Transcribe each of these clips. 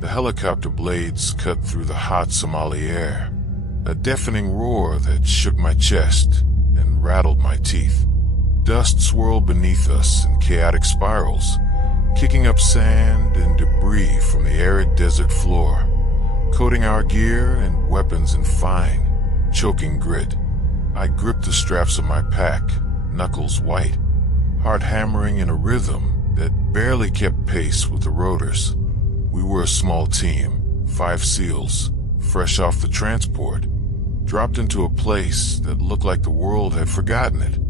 The helicopter blades cut through the hot Somali air, a deafening roar that shook my chest and rattled my teeth. Dust swirled beneath us in chaotic spirals, kicking up sand and debris from the arid desert floor, coating our gear and weapons in fine, choking grit. I gripped the straps of my pack, knuckles white, heart hammering in a rhythm that barely kept pace with the rotors. We were a small team, 5 SEALs, fresh off the transport, dropped into a place that looked like the world had forgotten it.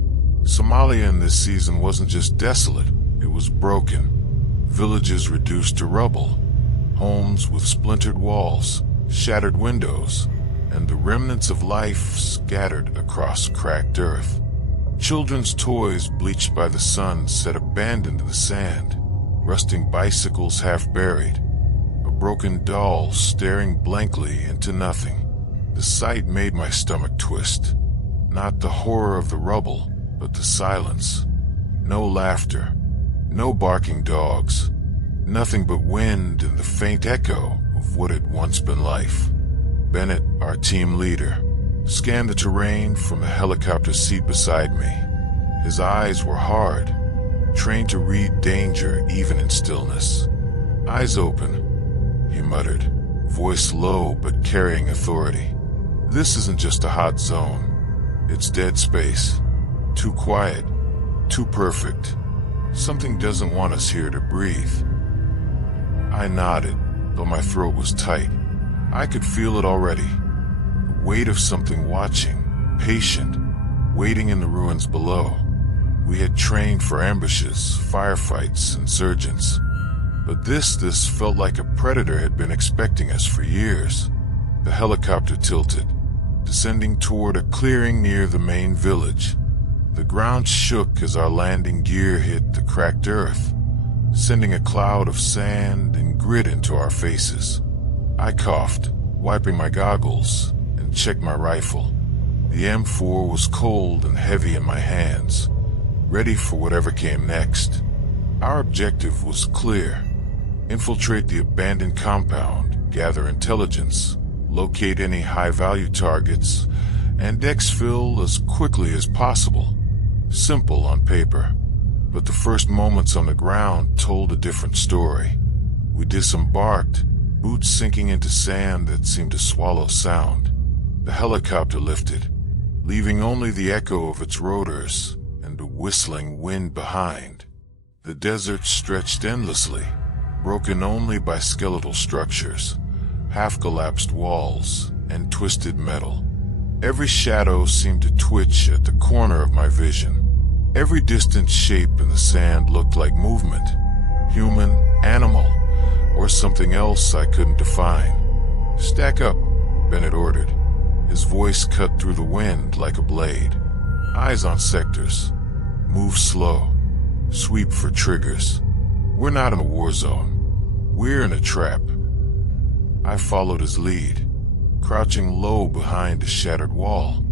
Somalia in this season wasn't just desolate, it was broken. Villages reduced to rubble, homes with splintered walls, shattered windows, and the remnants of life scattered across cracked earth. Children's toys bleached by the sun sat abandoned in the sand, rusting bicycles half buried, a broken doll staring blankly into nothing. The sight made my stomach twist. Not the horror of the rubble, but the silence. No laughter, no barking dogs, nothing but wind and the faint echo of what had once been life. Bennett, our team leader, scanned the terrain from the helicopter seat beside me. His eyes were hard, trained to read danger even in stillness. "Eyes open," he muttered, voice low but carrying authority. "This isn't just a hot zone. It's dead space. Too quiet, too perfect. Something doesn't want us here to breathe." I nodded, though my throat was tight. I could feel it already. The weight of something watching, patient, waiting in the ruins below. We had trained for ambushes, firefights, insurgents. But this felt like a predator had been expecting us for years. The helicopter tilted, descending toward a clearing near the main village. The ground shook as our landing gear hit the cracked earth, sending a cloud of sand and grit into our faces. I coughed, wiping my goggles, and checked my rifle. The M4 was cold and heavy in my hands, ready for whatever came next. Our objective was clear: infiltrate the abandoned compound, gather intelligence, locate any high-value targets, and exfil as quickly as possible. Simple on paper, but the first moments on the ground told a different story. We disembarked, boots sinking into sand that seemed to swallow sound. The helicopter lifted, leaving only the echo of its rotors and a whistling wind behind. The desert stretched endlessly, broken only by skeletal structures, half-collapsed walls, and twisted metal. Every shadow seemed to twitch at the corner of my vision. Every distant shape in the sand looked like movement, human, animal, or something else I couldn't define. "Stack up," Bennett ordered. His voice cut through the wind like a blade. "Eyes on sectors. Move slow. Sweep for triggers. We're not in a war zone. We're in a trap." I followed his lead, crouching low behind a shattered wall.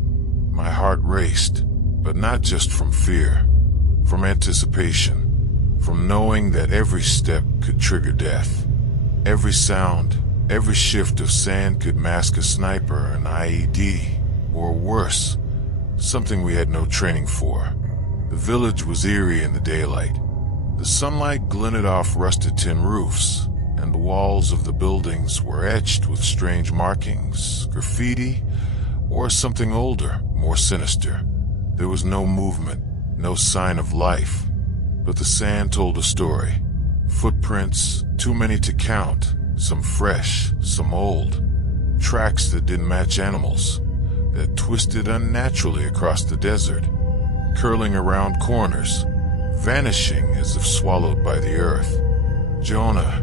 My heart raced, but not just from fear, from anticipation, from knowing that every step could trigger death. Every sound, every shift of sand could mask a sniper, an IED, or worse, something we had no training for. The village was eerie in the daylight. The sunlight glinted off rusted tin roofs, and the walls of the buildings were etched with strange markings, graffiti, or something older, more sinister. There was no movement, no sign of life, but the sand told a story. Footprints, too many to count, some fresh, some old. Tracks that didn't match animals, that twisted unnaturally across the desert, curling around corners, vanishing as if swallowed by the earth. "Jonah,"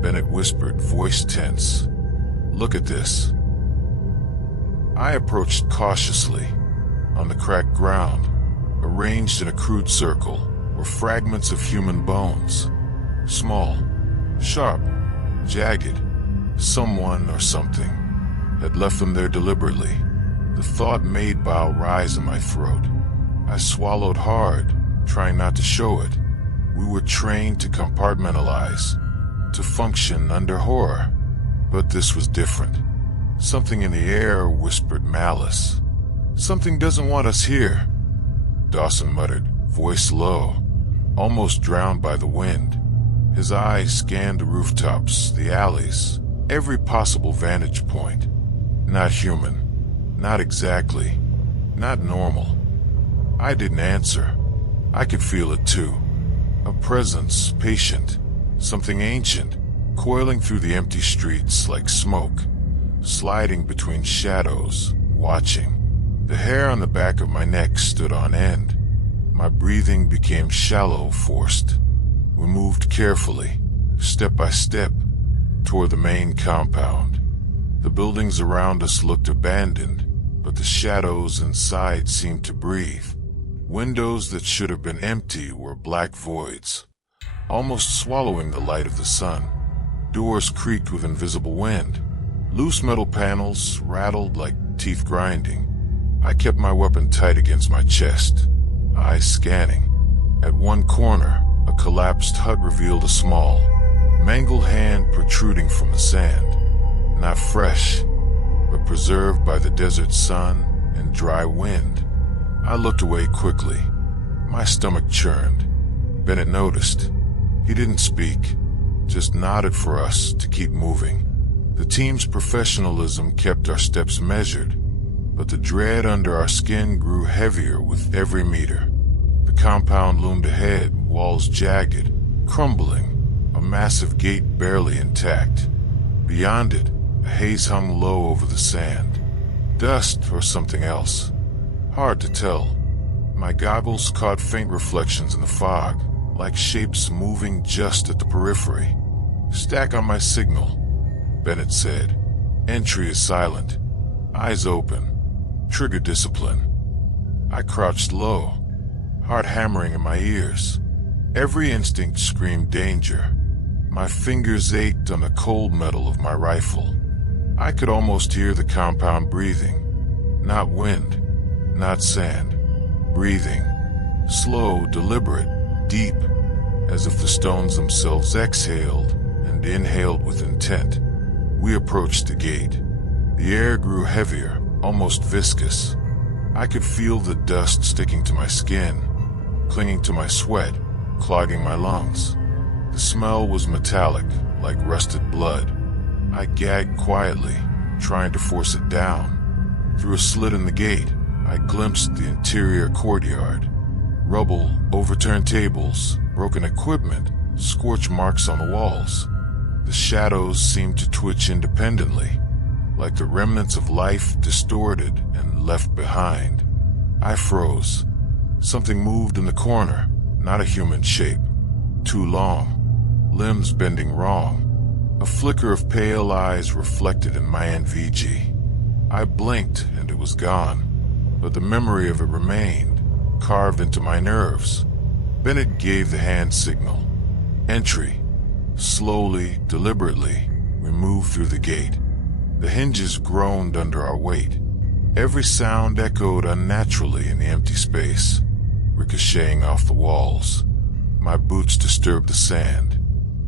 Bennett whispered, voice tense. "Look at this." I approached cautiously. On the cracked ground, arranged in a crude circle, were fragments of human bones. Small, sharp, jagged. Someone or something had left them there deliberately. The thought made bile rise in my throat. I swallowed hard, trying not to show it. We were trained to compartmentalize, to function under horror. But this was different. Something in the air whispered malice. "Something doesn't want us here," Dawson muttered, voice low, almost drowned by the wind. His eyes scanned the rooftops, the alleys, every possible vantage point. Not human. Not exactly. Not normal. I didn't answer. I could feel it too. A presence, patient, something ancient, coiling through the empty streets like smoke, sliding between shadows, watching. The hair on the back of my neck stood on end. My breathing became shallow, forced. We moved carefully, step by step, toward the main compound. The buildings around us looked abandoned, but the shadows inside seemed to breathe. Windows that should have been empty were black voids, almost swallowing the light of the sun. Doors creaked with invisible wind. Loose metal panels rattled like teeth grinding. I kept my weapon tight against my chest, eyes scanning. At one corner, a collapsed hut revealed a small, mangled hand protruding from the sand. Not fresh, but preserved by the desert sun and dry wind. I looked away quickly. My stomach churned. Bennett noticed. He didn't speak, just nodded for us to keep moving. The team's professionalism kept our steps measured, but the dread under our skin grew heavier with every meter. The compound loomed ahead, walls jagged, crumbling, a massive gate barely intact. Beyond it, a haze hung low over the sand. Dust or something else. Hard to tell. My goggles caught faint reflections in the fog, like shapes moving just at the periphery. "Stack on my signal," Bennett said. "Entry is silent. Eyes open. Trigger discipline." I crouched low, heart hammering in my ears. Every instinct screamed danger. My fingers ached on the cold metal of my rifle. I could almost hear the compound breathing. Not wind, not sand. Breathing. Slow, deliberate, deep, as if the stones themselves exhaled and inhaled with intent. We approached the gate. The air grew heavier, almost viscous. I could feel the dust sticking to my skin, clinging to my sweat, clogging my lungs. The smell was metallic, like rusted blood. I gagged quietly, trying to force it down. Through a slit in the gate, I glimpsed the interior courtyard. Rubble, overturned tables, broken equipment, scorch marks on the walls. The shadows seemed to twitch independently, like the remnants of life distorted and left behind. I froze. Something moved in the corner, not a human shape. Too long, limbs bending wrong. A flicker of pale eyes reflected in my NVG. I blinked and it was gone, but the memory of it remained, carved into my nerves. Bennett gave the hand signal. Entry. Slowly, deliberately, we moved through the gate. The hinges groaned under our weight. Every sound echoed unnaturally in the empty space, ricocheting off the walls. My boots disturbed the sand.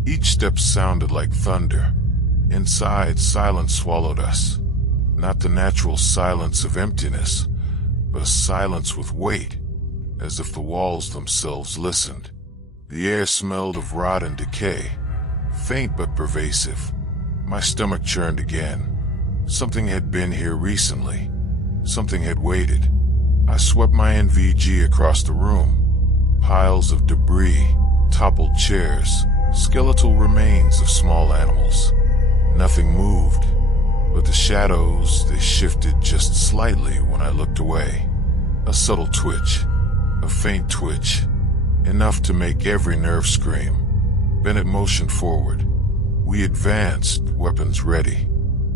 Each step sounded like thunder. Inside, silence swallowed us. Not the natural silence of emptiness, but a silence with weight, as if the walls themselves listened. The air smelled of rot and decay, faint but pervasive. My stomach churned again. Something had been here recently. Something had waited. I swept my NVG across the room. Piles of debris, toppled chairs, skeletal remains of small animals. Nothing moved, but the shadows, they shifted just slightly when I looked away. A subtle twitch, a faint twitch, enough to make every nerve scream. Bennett motioned forward. We advanced, weapons ready.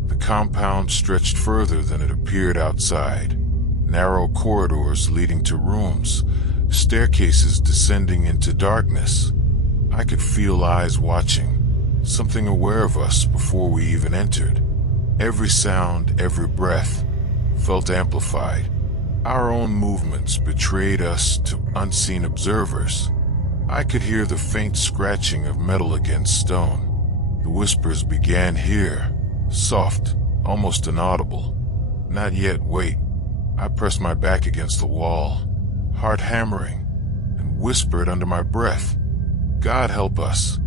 The compound stretched further than it appeared outside. Narrow corridors leading to rooms, staircases descending into darkness. I could feel eyes watching, something aware of us before we even entered. Every sound, every breath, felt amplified. Our own movements betrayed us to unseen observers. I could hear the faint scratching of metal against stone. The whispers began here, soft, almost inaudible. Not yet, wait. I pressed my back against the wall, heart hammering, and whispered under my breath, "God help us."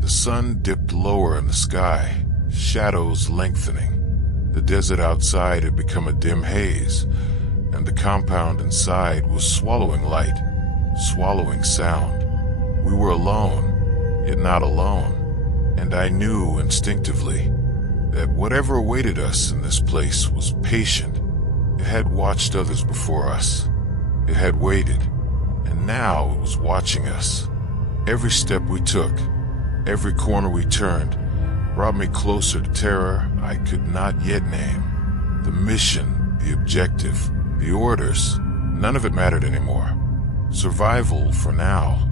The sun dipped lower in the sky, shadows lengthening. The desert outside had become a dim haze, and the compound inside was swallowing light, swallowing sound. We were alone, yet not alone, and I knew instinctively that whatever awaited us in this place was patient. It had watched others before us. It had waited, and now it was watching us. Every step we took, every corner we turned, brought me closer to terror I could not yet name. The mission, the objective, the orders, none of it mattered anymore. Survival, for now,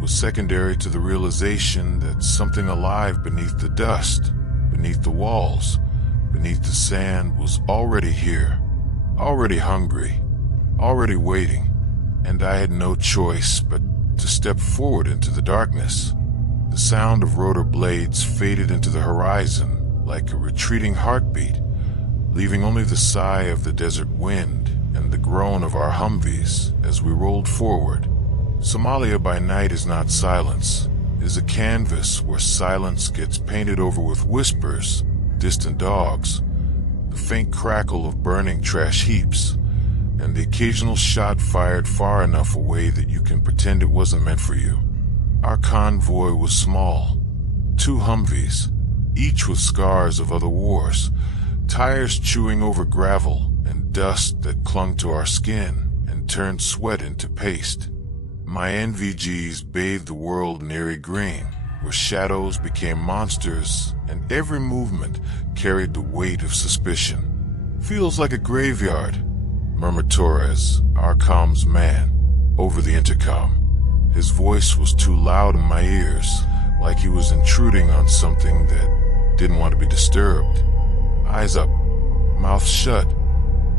was secondary to the realization that something alive beneath the dust, beneath the walls, beneath the sand was already here, already hungry, already waiting, and I had no choice but to step forward into the darkness. The sound of rotor blades faded into the horizon like a retreating heartbeat, leaving only the sigh of the desert wind and the groan of our Humvees as we rolled forward. Somalia by night is not silence, it is a canvas where silence gets painted over with whispers, distant dogs, the faint crackle of burning trash heaps, and the occasional shot fired far enough away that you can pretend it wasn't meant for you. Our convoy was small, 2 Humvees, each with scars of other wars, tires chewing over gravel and dust that clung to our skin and turned sweat into paste. My NVGs bathed the world in eerie green, where shadows became monsters and every movement carried the weight of suspicion. "Feels like a graveyard," murmured Torres, our comms man, over the intercom. His voice was too loud in my ears, like he was intruding on something that didn't want to be disturbed. "Eyes up, mouth shut,"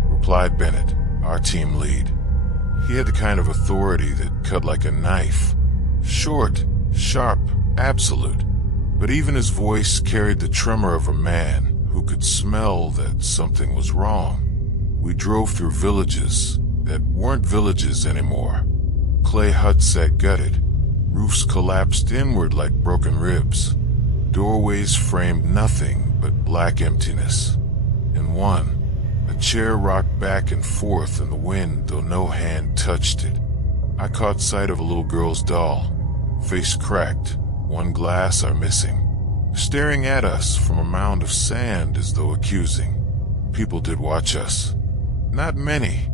replied Bennett, our team lead. He had the kind of authority that cut like a knife. Short, sharp, absolute. But even his voice carried the tremor of a man who could smell that something was wrong. We drove through villages that weren't villages anymore. Clay huts sat gutted. Roofs collapsed inward like broken ribs. Doorways framed nothing but black emptiness. In one, a chair rocked back and forth in the wind, though no hand touched it. I caught sight of a little girl's doll, face cracked, one glass eye missing, staring at us from a mound of sand as though accusing. People did watch us. Not many,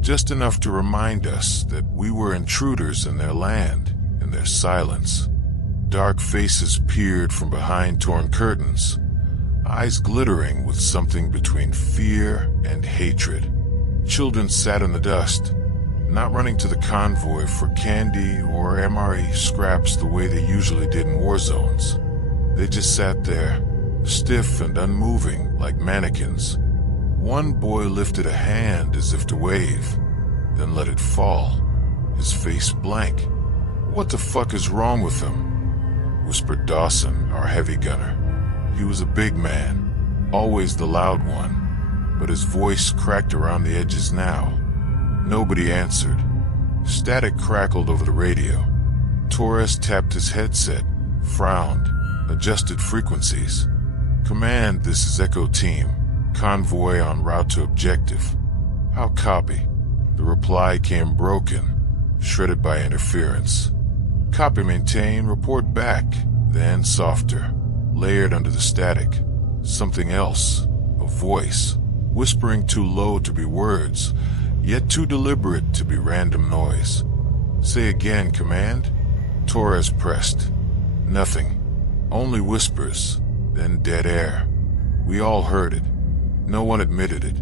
just enough to remind us that we were intruders in their land, in their silence. Dark faces peered from behind torn curtains, eyes glittering with something between fear and hatred. Children sat in the dust, not running to the convoy for candy or MRE scraps the way they usually did in war zones. They just sat there, stiff and unmoving like mannequins. One boy lifted a hand as if to wave, then let it fall, his face blank. "What the fuck is wrong with him?" whispered Dawson, our heavy gunner. He was a big man, always the loud one, but his voice cracked around the edges now. Nobody answered. Static crackled over the radio. Torres tapped his headset, frowned, adjusted frequencies. "Command, this is Echo Team. Convoy en route to objective." "How copy?" The reply came broken, shredded by interference. "Copy, maintain, report back." Then softer, layered under the static, something else, a voice, whispering too low to be words, yet too deliberate to be random noise. "Say again, command." Torres pressed. Nothing, only whispers, then dead air. We all heard it. No one admitted it.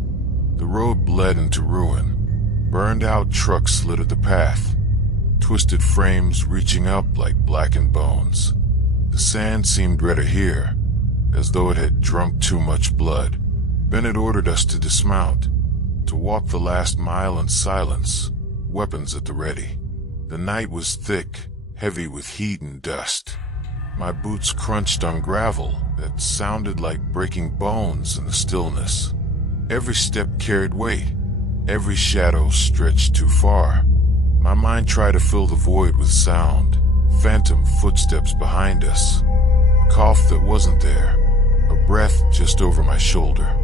The road bled into ruin. Burned out trucks littered the path, twisted frames reaching up like blackened bones. The sand seemed redder here, as though it had drunk too much blood. Bennett ordered us to dismount, to walk the last mile in silence, weapons at the ready. The night was thick, heavy with heat and dust. My boots crunched on gravel that sounded like breaking bones in the stillness. Every step carried weight. Every shadow stretched too far. My mind tried to fill the void with sound. Phantom footsteps behind us. A cough that wasn't there. A breath just over my shoulder.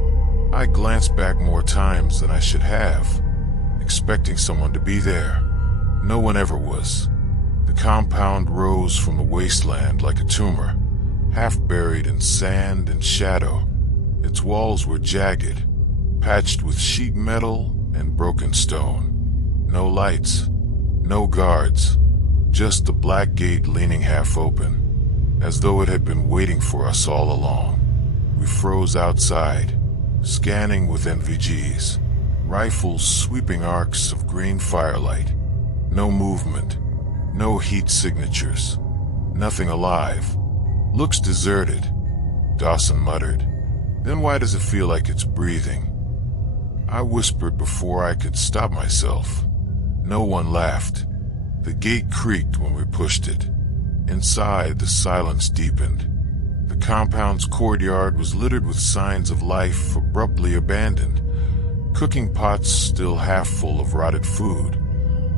I glanced back more times than I should have, expecting someone to be there. No one ever was. The compound rose from the wasteland like a tumor, half buried in sand and shadow. Its walls were jagged, patched with sheet metal and broken stone. No lights, no guards, just the black gate leaning half open, as though it had been waiting for us all along. We froze outside, scanning with NVGs, rifles sweeping arcs of green firelight. No movement, no heat signatures, nothing alive. Looks deserted, Dawson muttered. Then why does it feel like it's breathing? I whispered before I could stop myself. No one laughed. The gate creaked when we pushed it. Inside, the silence deepened. The compound's courtyard was littered with signs of life abruptly abandoned. Cooking pots still half full of rotted food.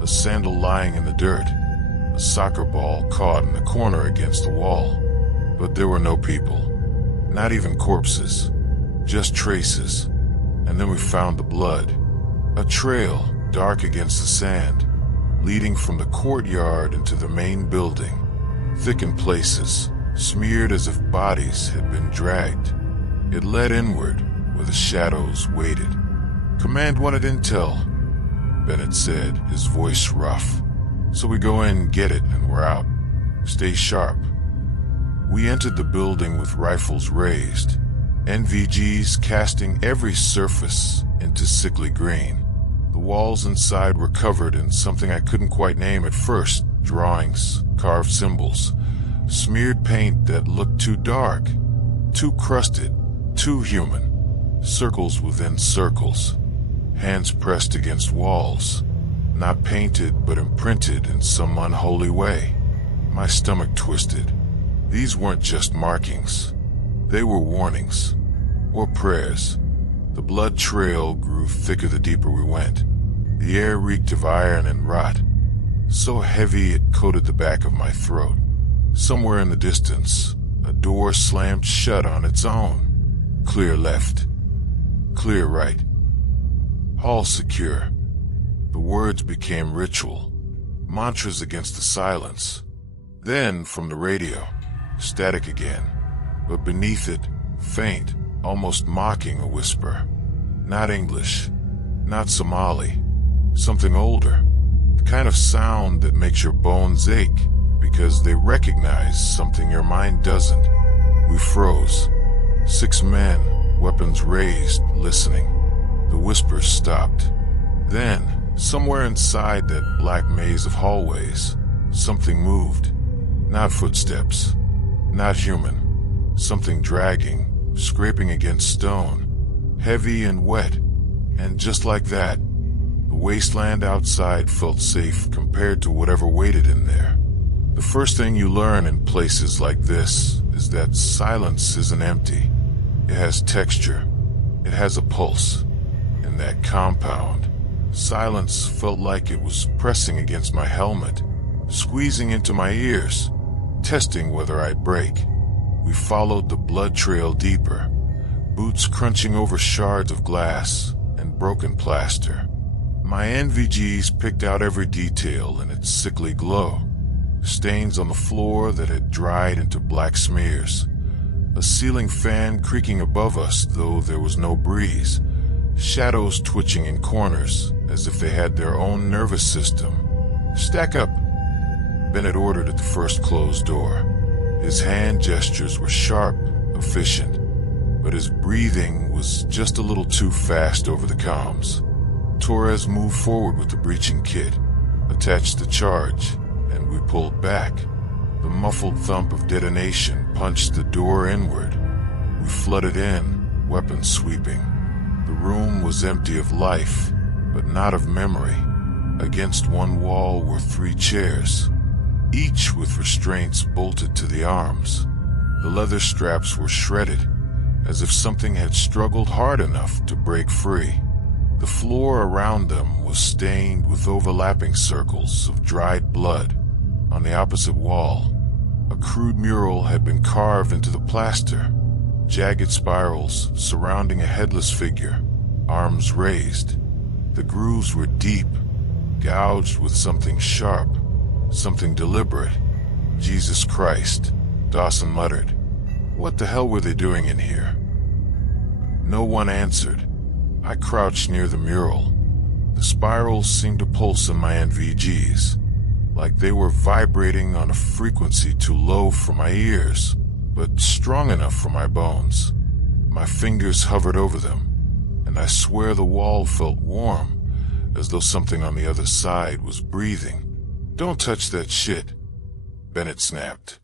A sandal lying in the dirt. A soccer ball caught in the corner against the wall. But there were no people. Not even corpses. Just traces. And then we found the blood. A trail, dark against the sand, leading from the courtyard into the main building. Thick in places, smeared as if bodies had been dragged. It led inward, where the shadows waited. "Command wanted intel," Bennett said, his voice rough. "So we go in, get it, and we're out. Stay sharp." We entered the building with rifles raised, NVGs casting every surface into sickly green. The walls inside were covered in something I couldn't quite name at first. Drawings, carved symbols, smeared paint that looked too dark, too crusted, too human. Circles within circles. Hands pressed against walls. Not painted, but imprinted in some unholy way. My stomach twisted. These weren't just markings. They were warnings. Or prayers. The blood trail grew thicker the deeper we went. The air reeked of iron and rot. So heavy it coated the back of my throat. Somewhere in the distance, a door slammed shut on its own. Clear left. Clear right. Hall secure. The words became ritual. Mantras against the silence. Then, from the radio, static again. But beneath it, faint, almost mocking a whisper. Not English. Not Somali. Something older. The kind of sound that makes your bones ache because they recognize something your mind doesn't. We froze. 6 men, weapons raised, listening. The whispers stopped. Then, somewhere inside that black maze of hallways, something moved. Not footsteps. Not human. Something dragging, scraping against stone. Heavy and wet. And just like that, the wasteland outside felt safe compared to whatever waited in there. The first thing you learn in places like this is that silence isn't empty. It has texture. It has a pulse. In that compound, silence felt like it was pressing against my helmet, squeezing into my ears, testing whether I'd break. We followed the blood trail deeper, boots crunching over shards of glass and broken plaster. My NVGs picked out every detail in its sickly glow. Stains on the floor that had dried into black smears. A ceiling fan creaking above us, though there was no breeze. Shadows twitching in corners, as if they had their own nervous system. "Stack up," Bennett ordered at the first closed door. His hand gestures were sharp, efficient, but his breathing was just a little too fast over the comms. Torres moved forward with the breaching kit, attached the charge, and we pulled back. The muffled thump of detonation punched the door inward. We flooded in, weapons sweeping. The room was empty of life, but not of memory. Against one wall were 3 chairs. each with restraints bolted to the arms. The leather straps were shredded, as if something had struggled hard enough to break free. The floor around them was stained with overlapping circles of dried blood. On the opposite wall, a crude mural had been carved into the plaster, jagged spirals surrounding a headless figure, arms raised. The grooves were deep, gouged with something sharp, something deliberate. Jesus Christ, Dawson muttered. What the hell were they doing in here? No one answered. I crouched near the mural. The spirals seemed to pulse in my NVGs, like they were vibrating on a frequency too low for my ears, but strong enough for my bones. My fingers hovered over them, and I swear the wall felt warm, as though something on the other side was breathing. Don't touch that shit, Bennett snapped.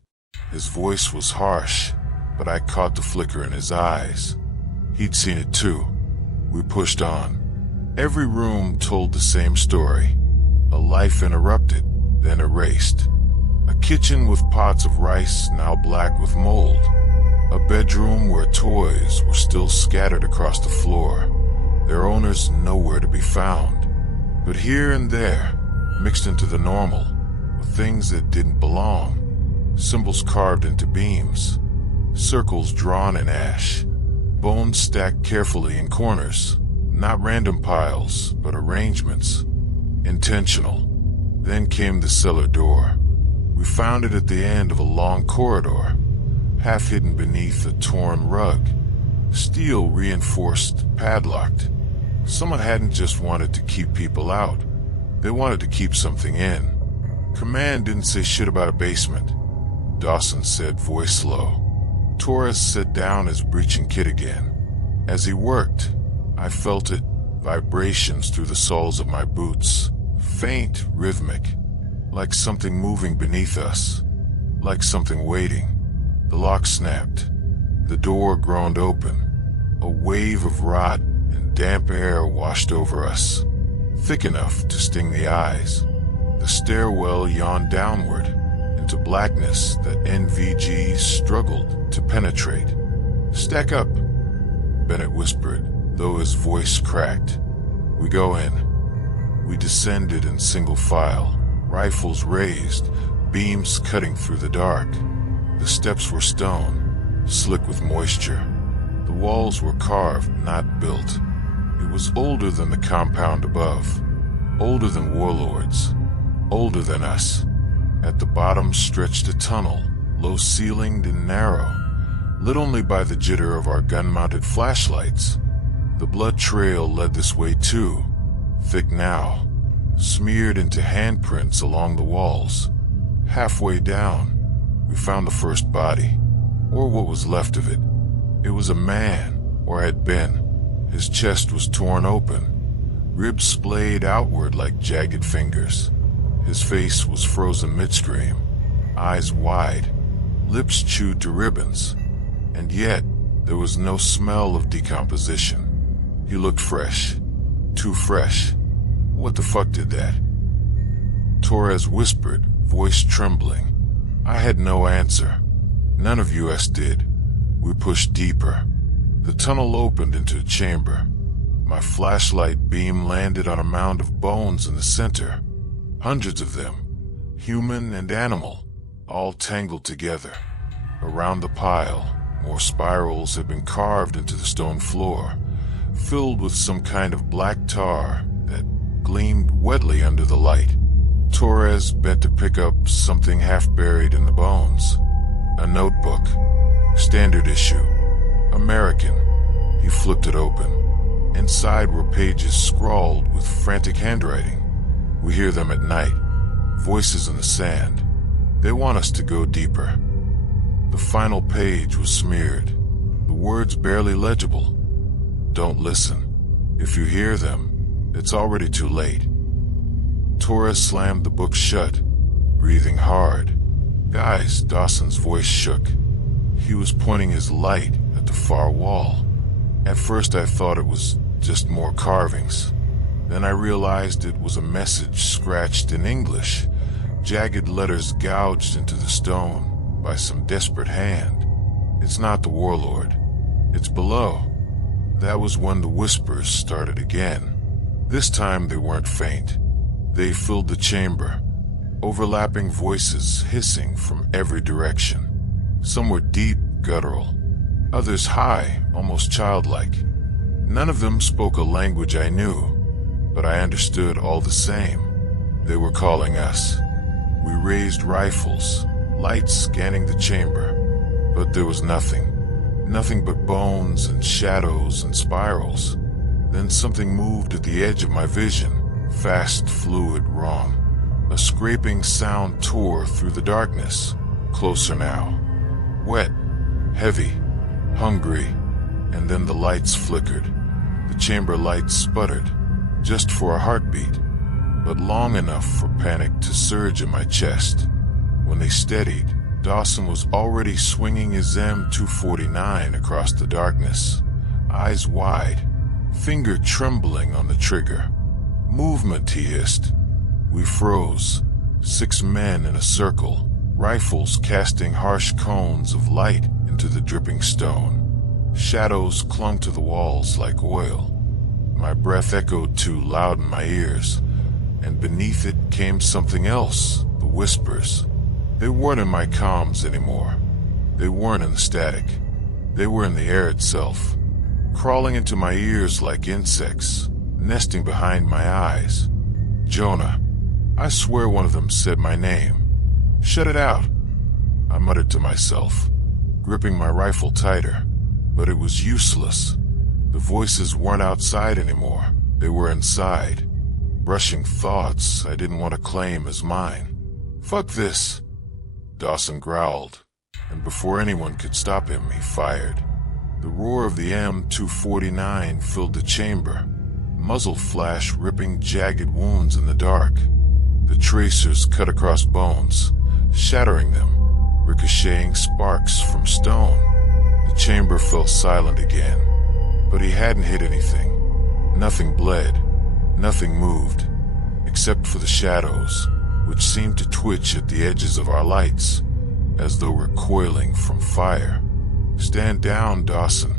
His voice was harsh, but I caught the flicker in his eyes. He'd seen it too. We pushed on. Every room told the same story. A life interrupted, then erased. A kitchen with pots of rice now black with mold. A bedroom where toys were still scattered across the floor, their owners nowhere to be found. But here and there, mixed into the normal, were things that didn't belong. Symbols carved into beams, circles drawn in ash, bones stacked carefully in corners, not random piles, but arrangements. Intentional. Then came the cellar door. We found it at the end of a long corridor, half hidden beneath a torn rug. Steel reinforced, padlocked. Someone hadn't just wanted to keep people out. They wanted to keep something in. Command didn't say shit about a basement, Dawson said, voice low. Torres set down his breaching kit again. As he worked, I felt it, vibrations through the soles of my boots, faint, rhythmic, like something moving beneath us, like something waiting. The lock snapped. The door groaned open. A wave of rot and damp air washed over us, thick enough to sting the eyes. The stairwell yawned downward into blackness that NVG struggled to penetrate. Stack up, Bennett whispered, though his voice cracked. We go in. We descended in single file, rifles raised, beams cutting through the dark. The steps were stone, slick with moisture. The walls were carved, not built. It was older than the compound above, older than warlords, older than us. At the bottom stretched a tunnel, low-ceilinged and narrow, lit only by the jitter of our gun-mounted flashlights. The blood trail led this way too, thick now, smeared into handprints along the walls. Halfway down, we found the first body, or what was left of it. It was a man, or had been. His chest was torn open, ribs splayed outward like jagged fingers. His face was frozen midstream, eyes wide, lips chewed to ribbons, and yet there was no smell of decomposition. He looked fresh, too fresh. What the fuck did that? Torres whispered, voice trembling. I had no answer. None of us did. We pushed deeper. The tunnel opened into a chamber. My flashlight beam landed on a mound of bones in the center. Hundreds of them, human and animal, all tangled together. Around the pile, more spirals had been carved into the stone floor, filled with some kind of black tar that gleamed wetly under the light. Torres bent to pick up something half buried in the bones. A notebook, standard issue, American. He flipped it open. Inside were pages scrawled with frantic handwriting. We hear them at night, voices in the sand. They want us to go deeper. The final page was smeared, the words barely legible. Don't listen. If you hear them, it's already too late. Torres slammed the book shut, breathing hard. Guys, Dawson's voice shook. He was pointing his light at the far wall. At first I thought it was just more carvings. Then I realized it was a message scratched in English, jagged letters gouged into the stone by some desperate hand. It's not the warlord. It's below. That was when the whispers started again. This time they weren't faint. They filled the chamber, overlapping voices hissing from every direction. Some were deep, guttural. Others high, almost childlike. None of them spoke a language I knew, but I understood all the same. They were calling us. We raised rifles, lights scanning the chamber, but there was nothing. Nothing but bones and shadows and spirals. Then something moved at the edge of my vision, fast, fluid, wrong. A scraping sound tore through the darkness. Closer now. Wet, heavy, hungry, and then the lights flickered. The chamber lights sputtered, just for a heartbeat, but long enough for panic to surge in my chest. When they steadied, Dawson was already swinging his M249 across the darkness, eyes wide, finger trembling on the trigger. "Movement," he hissed. We froze, 6 men in a circle, rifles casting harsh cones of light into the dripping stone. Shadows clung to the walls like oil. My breath echoed too loud in my ears, and beneath it came something else, the whispers. They weren't in my comms anymore. They weren't in the static. They were in the air itself, crawling into my ears like insects, nesting behind my eyes. "Jonah." I swear one of them said my name. "Shut it out," I muttered to myself, gripping my rifle tighter. But it was useless. The voices weren't outside anymore. They were inside, brushing thoughts I didn't want to claim as mine. "Fuck this," Dawson growled, and before anyone could stop him, he fired. The roar of the M249 filled the chamber, muzzle flash ripping jagged wounds in the dark. The tracers cut across bones, shattering them, ricocheting sparks from stone. The chamber fell silent again, but he hadn't hit anything. Nothing bled, nothing moved, except for the shadows, which seemed to twitch at the edges of our lights, as though recoiling from fire. "Stand down, Dawson,"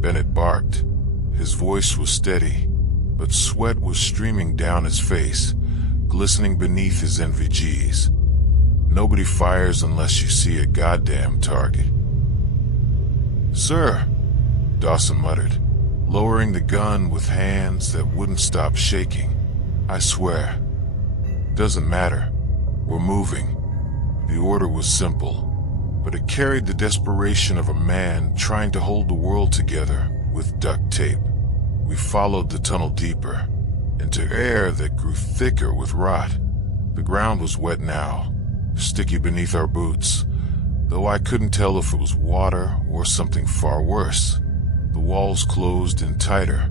Bennett barked. His voice was steady, but sweat was streaming down his face, glistening beneath his NVGs. "Nobody fires unless you see a goddamn target." "Sir," Dawson muttered, lowering the gun with hands that wouldn't stop shaking. "I swear. Doesn't matter. We're moving." The order was simple, but it carried the desperation of a man trying to hold the world together with duct tape. We followed the tunnel deeper, into air that grew thicker with rot. The ground was wet now, sticky beneath our boots, though I couldn't tell if it was water or something far worse. The walls closed in tighter,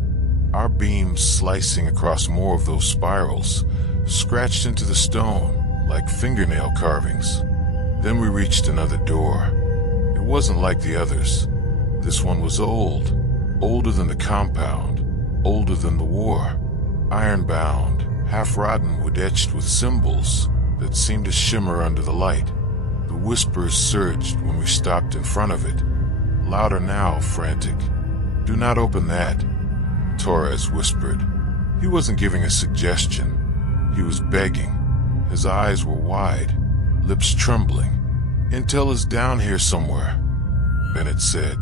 our beams slicing across more of those spirals, scratched into the stone like fingernail carvings. Then we reached another door. It wasn't like the others. This one was old, older than the compound, older than the war. Iron-bound, half-rotten, wood etched with symbols that seemed to shimmer under the light. The whispers surged when we stopped in front of it, louder now, frantic. "Do not open that," Torres whispered. He wasn't giving a suggestion. He was begging. His eyes were wide, lips trembling. "Intel is down here somewhere," Bennett said,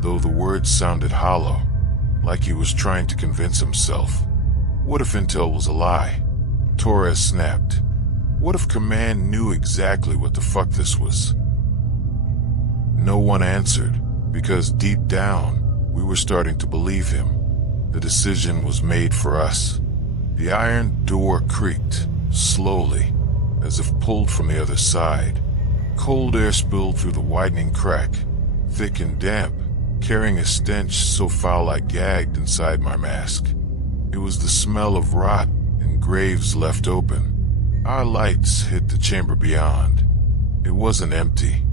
though the words sounded hollow, like he was trying to convince himself. What if Intel was a lie? Torres snapped. What if Command knew exactly what the fuck this was? No one answered, because deep down, we were starting to believe him. The decision was made for us. The iron door creaked, slowly, as if pulled from the other side. Cold air spilled through the widening crack, thick and damp, carrying a stench so foul I gagged inside my mask. It was the smell of rot and graves left open. Our lights hit the chamber beyond. It wasn't empty.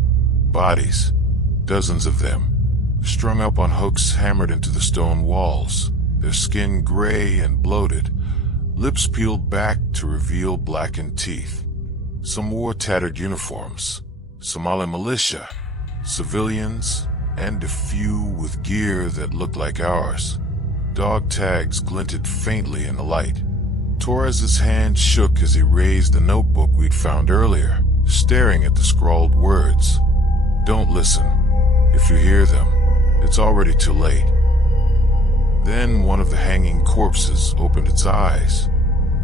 Bodies, dozens of them, strung up on hooks hammered into the stone walls, their skin gray and bloated, lips peeled back to reveal blackened teeth. Some wore tattered uniforms, Somali militia, civilians, and a few with gear that looked like ours. Dog tags glinted faintly in the light. Torres's hand shook as he raised the notebook we'd found earlier, staring at the scrawled words. "Don't listen. If you hear them, it's already too late." Then one of the hanging corpses opened its eyes.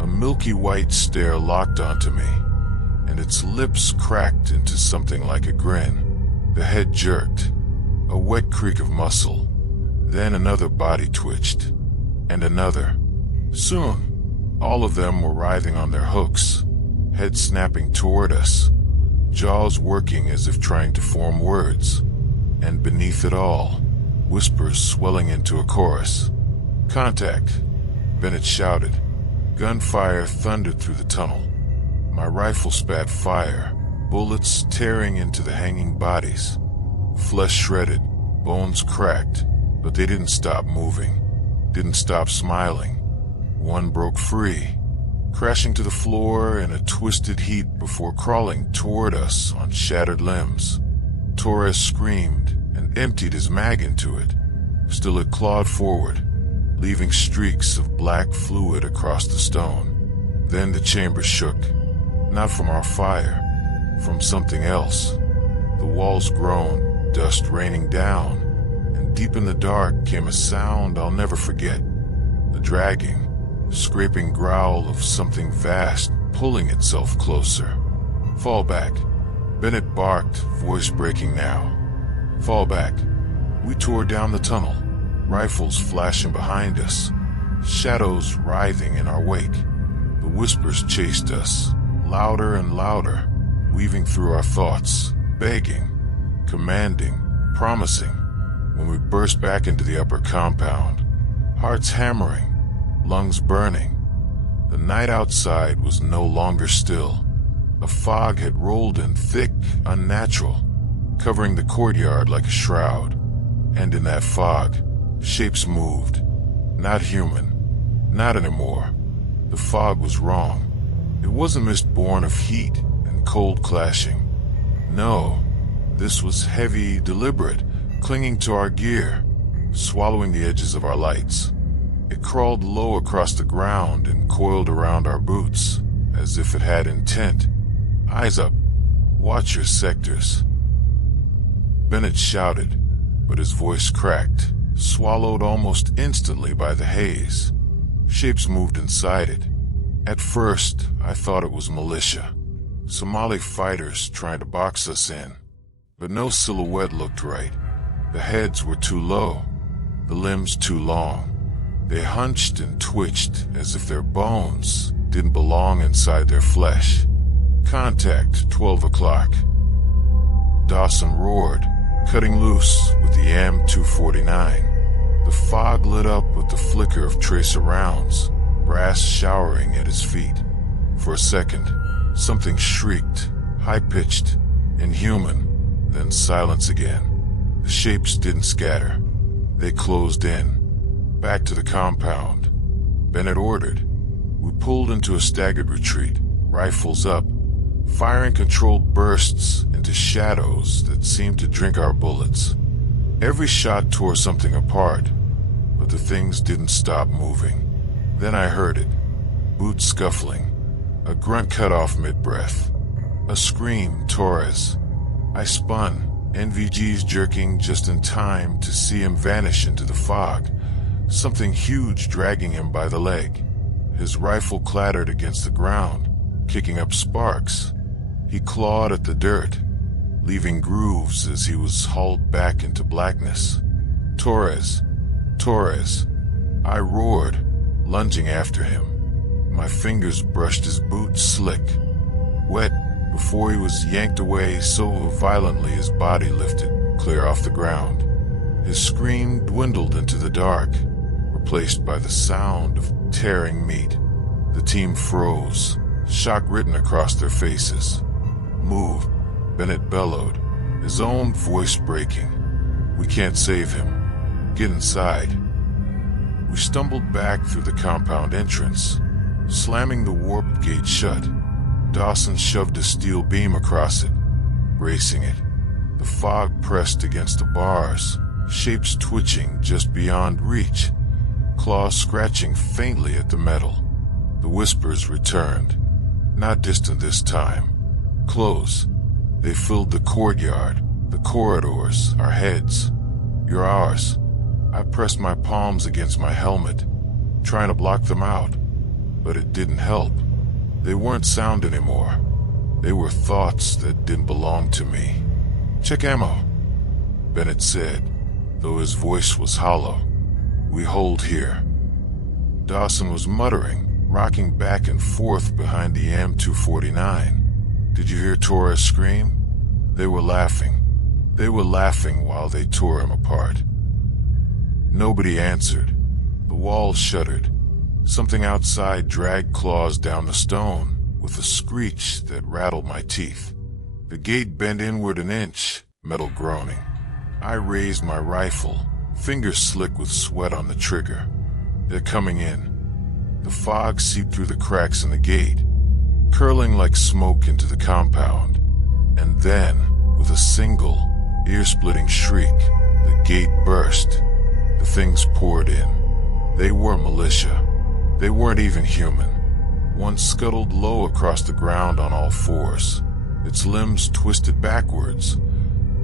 A milky white stare locked onto me, and its lips cracked into something like a grin. The head jerked, a wet creak of muscle. Then another body twitched, and another. Soon, all of them were writhing on their hooks, heads snapping toward us, jaws working as if trying to form words. And beneath it all, whispers swelling into a chorus. "Contact," Bennett shouted. Gunfire thundered through the tunnel. My rifle spat fire, bullets tearing into the hanging bodies. Flesh shredded, bones cracked, but they didn't stop moving, didn't stop smiling. One broke free, crashing to the floor in a twisted heap before crawling toward us on shattered limbs. Torres screamed and emptied his mag into it. Still it clawed forward, leaving streaks of black fluid across the stone. Then the chamber shook, not from our fire, from something else. The walls groaned, dust raining down, and deep in the dark came a sound I'll never forget. The dragging, scraping growl of something vast pulling itself closer. "Fall back," Bennett barked, voice breaking now. "Fall back." We tore down the tunnel, rifles flashing behind us, shadows writhing in our wake. The whispers chased us, louder and louder, weaving through our thoughts, begging, commanding, promising. When we burst back into the upper compound, hearts hammering, lungs burning, the night outside was no longer still. A fog had rolled in thick, unnatural, covering the courtyard like a shroud. And in that fog, shapes moved. Not human. Not anymore. The fog was wrong. It wasn't mist born of heat and cold clashing. No, this was heavy, deliberate, clinging to our gear, swallowing the edges of our lights. It crawled low across the ground and coiled around our boots, as if it had intent. "Eyes up. Watch your sectors." Bennett shouted, but his voice cracked, swallowed almost instantly by the haze. Shapes moved inside it. At first, I thought it was militia. Somali fighters trying to box us in. But no silhouette looked right. The heads were too low, the limbs too long. They hunched and twitched as if their bones didn't belong inside their flesh. "Contact, 12 o'clock. Dawson roared, cutting loose with the M249. The fog lit up with the flicker of tracer rounds, brass showering at his feet. For a second, something shrieked, high-pitched, inhuman, then silence again. The shapes didn't scatter. They closed in, back to the compound. Bennett ordered. We pulled into a staggered retreat, rifles up, firing controlled bursts into shadows that seemed to drink our bullets. Every shot tore something apart, but the things didn't stop moving. Then I heard it. Boots scuffling. A grunt cut off mid-breath. A scream, Torres. I spun, NVGs jerking just in time to see him vanish into the fog, something huge dragging him by the leg. His rifle clattered against the ground, kicking up sparks. He clawed at the dirt, leaving grooves as he was hauled back into blackness. "Torres! Torres!" I roared, lunging after him. My fingers brushed his boot slick, wet, before he was yanked away so violently his body lifted, clear off the ground. His scream dwindled into the dark, replaced by the sound of tearing meat. The team froze, shock written across their faces. "Move," Bennett bellowed, his own voice breaking. "We can't save him. Get inside." We stumbled back through the compound entrance, slamming the warp gate shut. Dawson shoved a steel beam across it, bracing it. The fog pressed against the bars, shapes twitching just beyond reach, claws scratching faintly at the metal. The whispers returned, not distant this time. Close. They filled the courtyard, the corridors, our heads. You're ours. I pressed my palms against my helmet, trying to block them out, but it didn't help. They weren't sound anymore. They were thoughts that didn't belong to me. "Check ammo," Bennett said, though his voice was hollow. "We hold here." Dawson was muttering, rocking back and forth behind the M249. "Did you hear Torres scream?" They were laughing. They were laughing while they tore him apart. Nobody answered. The walls shuddered. Something outside dragged claws down the stone with a screech that rattled my teeth. The gate bent inward an inch, metal groaning. I raised my rifle, fingers slick with sweat on the trigger. They're coming in. The fog seeped through the cracks in the gate, curling like smoke into the compound. And then, with a single, ear-splitting shriek, the gate burst. The things poured in. They were militia. They weren't even human. One scuttled low across the ground on all fours, its limbs twisted backwards,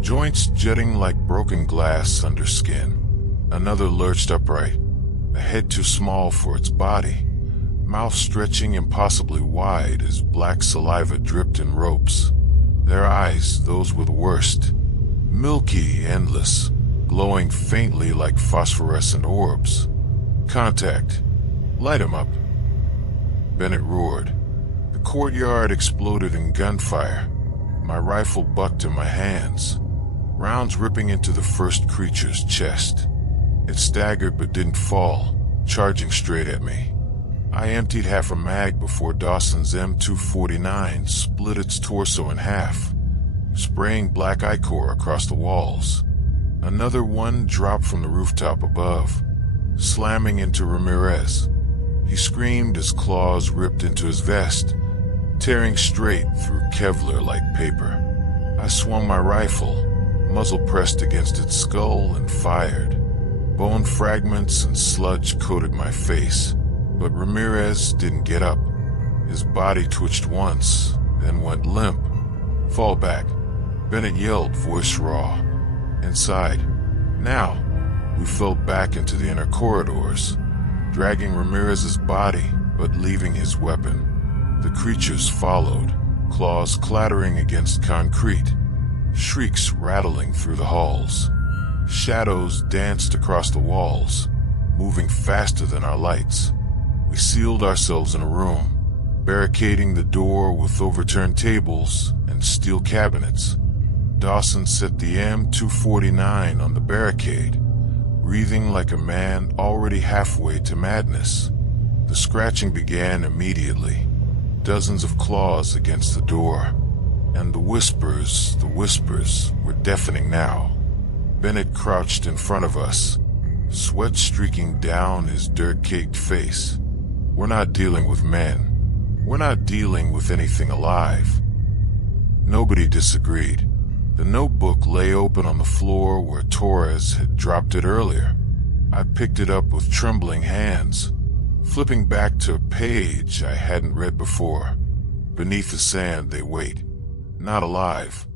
joints jutting like broken glass under skin. Another lurched upright, a head too small for its body, mouth stretching impossibly wide as black saliva dripped in ropes. Their eyes, those were the worst, milky, endless, glowing faintly like phosphorescent orbs. "Contact. Light 'em up," Bennett roared. The courtyard exploded in gunfire. My rifle bucked in my hands, rounds ripping into the first creature's chest. It staggered but didn't fall, charging straight at me. I emptied half a mag before Dawson's M249 split its torso in half, spraying black ichor across the walls. Another one dropped from the rooftop above, slamming into Ramirez. He screamed as claws ripped into his vest, tearing straight through Kevlar like paper. I swung my rifle, muzzle pressed against its skull, and fired. Bone fragments and sludge coated my face, but Ramirez didn't get up. His body twitched once, then went limp. "Fall back," Bennett yelled, voice raw. Inside. Now. We fell back into the inner corridors, dragging Ramirez's body, but leaving his weapon. The creatures followed, claws clattering against concrete, shrieks rattling through the halls. Shadows danced across the walls, moving faster than our lights. We sealed ourselves in a room, barricading the door with overturned tables and steel cabinets. Dawson set the M249 on the barricade, breathing like a man already halfway to madness. The scratching began immediately, dozens of claws against the door, and the whispers were deafening now. Bennett crouched in front of us, sweat streaking down his dirt-caked face. We're not dealing with men. We're not dealing with anything alive. Nobody disagreed. The notebook lay open on the floor where Torres had dropped it earlier. I picked it up with trembling hands, flipping back to a page I hadn't read before. Beneath the sand they wait. Not alive.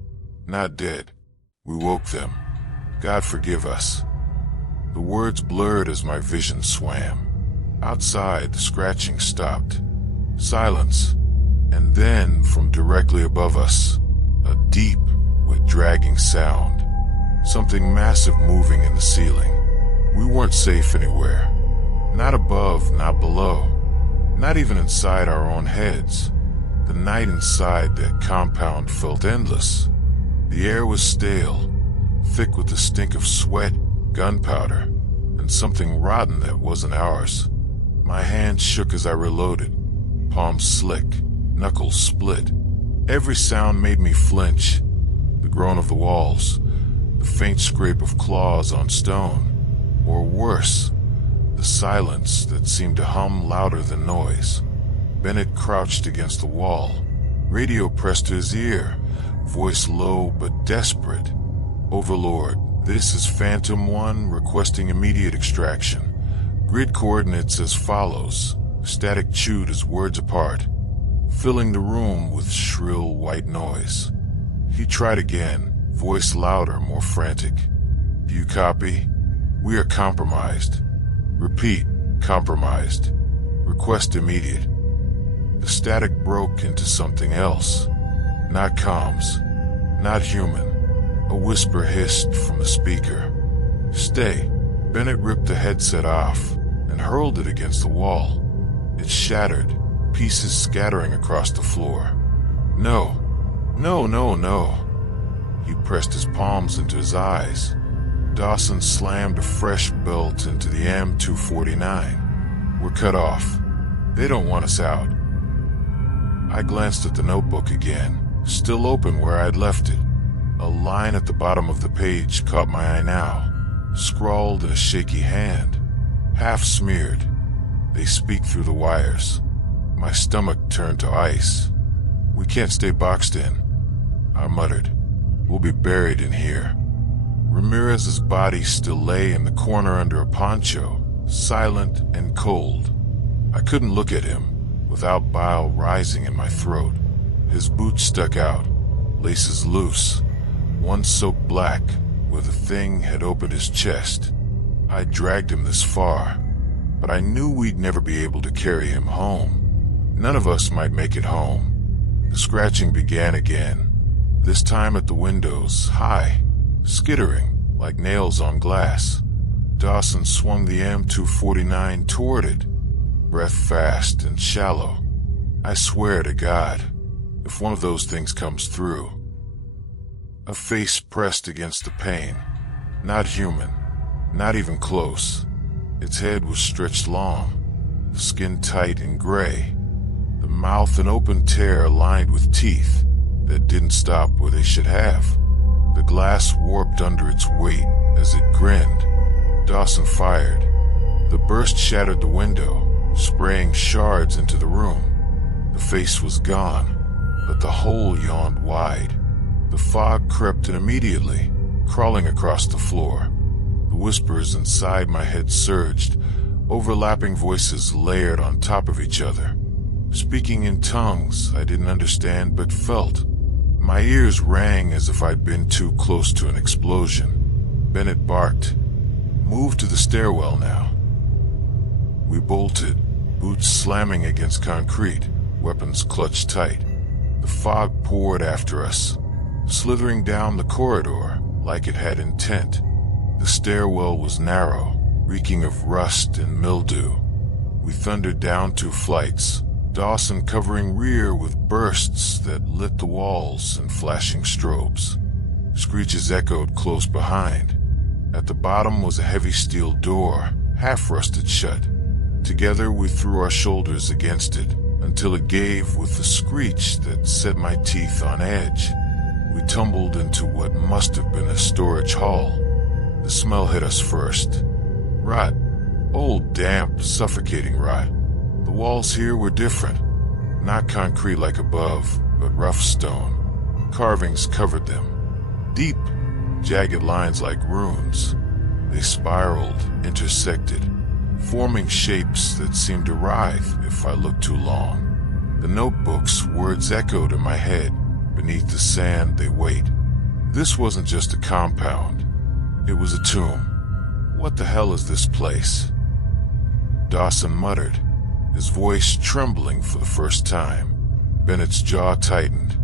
Not dead. We woke them. God forgive us. The words blurred as my vision swam. Outside, the scratching stopped. Silence. And then, from directly above us, a deep, with dragging sound. Something massive moving in the ceiling. We weren't safe anywhere. Not above, not below. Not even inside our own heads. The night inside that compound felt endless. The air was stale, thick with the stink of sweat, gunpowder, and something rotten that wasn't ours. My hands shook as I reloaded, palms slick, knuckles split. Every sound made me flinch. The groan of the walls, the faint scrape of claws on stone, or worse, the silence that seemed to hum louder than noise. Bennett crouched against the wall, Radio pressed to his ear, voice low but desperate. "Overlord, this is Phantom 1 requesting immediate extraction. Grid coordinates as follows." Static chewed his words apart, filling the room with shrill white noise. He tried again, voice louder, more frantic. "Do you copy? We are compromised. Repeat, compromised. Request immediate." The static broke into something else. Not comms, not human. A whisper hissed from the speaker. "Stay." Bennett ripped the headset off and hurled it against the wall. It shattered, pieces scattering across the floor. "No, no, no, no." He pressed his palms into his eyes. Dawson slammed a fresh belt into the M249. "We're cut off. They don't want us out." I glanced at the notebook again, still open where I'd left it. A line at the bottom of the page caught my eye now, scrawled in a shaky hand, half smeared. "They speak through the wires." My stomach turned to ice. "We can't stay boxed in," I muttered. "We'll be buried in here." Ramirez's body still lay in the corner under a poncho, silent and cold. I couldn't look at him without bile rising in my throat. His boots stuck out, laces loose, one soaked black where the thing had opened his chest. I dragged him this far, but I knew we'd never be able to carry him home. None of us might make it home. The scratching began again, this time at the windows, high, skittering like nails on glass. Dawson swung the M249 toward it, breath fast and shallow. I swear to God, if one of those things comes through. A face pressed against the pane. Not human, not even close. Its head was stretched long, the skin tight and gray, the mouth an open tear lined with teeth that didn't stop where they should have. The glass warped under its weight as it grinned. Dawson fired. The burst shattered the window, spraying shards into the room. The face was gone, but the hole yawned wide. The fog crept in immediately, crawling across the floor. The whispers inside my head surged, overlapping voices layered on top of each other, speaking in tongues I didn't understand but felt. My ears rang as if I'd been too close to an explosion. Bennett barked, "Move to the stairwell now." We bolted, boots slamming against concrete, weapons clutched tight. The fog poured after us, slithering down the corridor like it had intent. The stairwell was narrow, reeking of rust and mildew. We thundered down 2 flights, Dawson covering rear with bursts that lit the walls and flashing strobes. Screeches echoed close behind. At the bottom was a heavy steel door, half rusted shut. Together we threw our shoulders against it until it gave with a screech that set my teeth on edge. We tumbled into what must have been a storage hall. The smell hit us first. Rot. Old, damp, suffocating rot. The walls here were different. Not concrete like above, but rough stone. Carvings covered them. Deep, jagged lines like runes. They spiraled, intersected, forming shapes that seemed to writhe if I looked too long. The notebook's words echoed in my head. Beneath the sand they wait. This wasn't just a compound. It was a tomb. What the hell is this place? Dawson muttered, his voice trembling for the first time. Bennett's jaw tightened.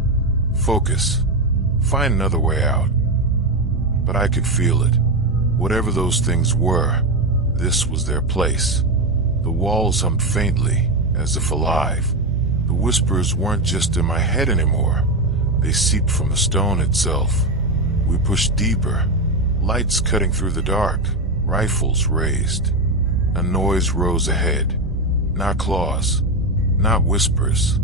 Focus. Find another way out. But I could feel it. Whatever those things were, this was their place. The walls hummed faintly, as if alive. The whispers weren't just in my head anymore. They seeped from the stone itself. We pushed deeper, lights cutting through the dark, rifles raised. A noise rose ahead. Not claws, not whispers.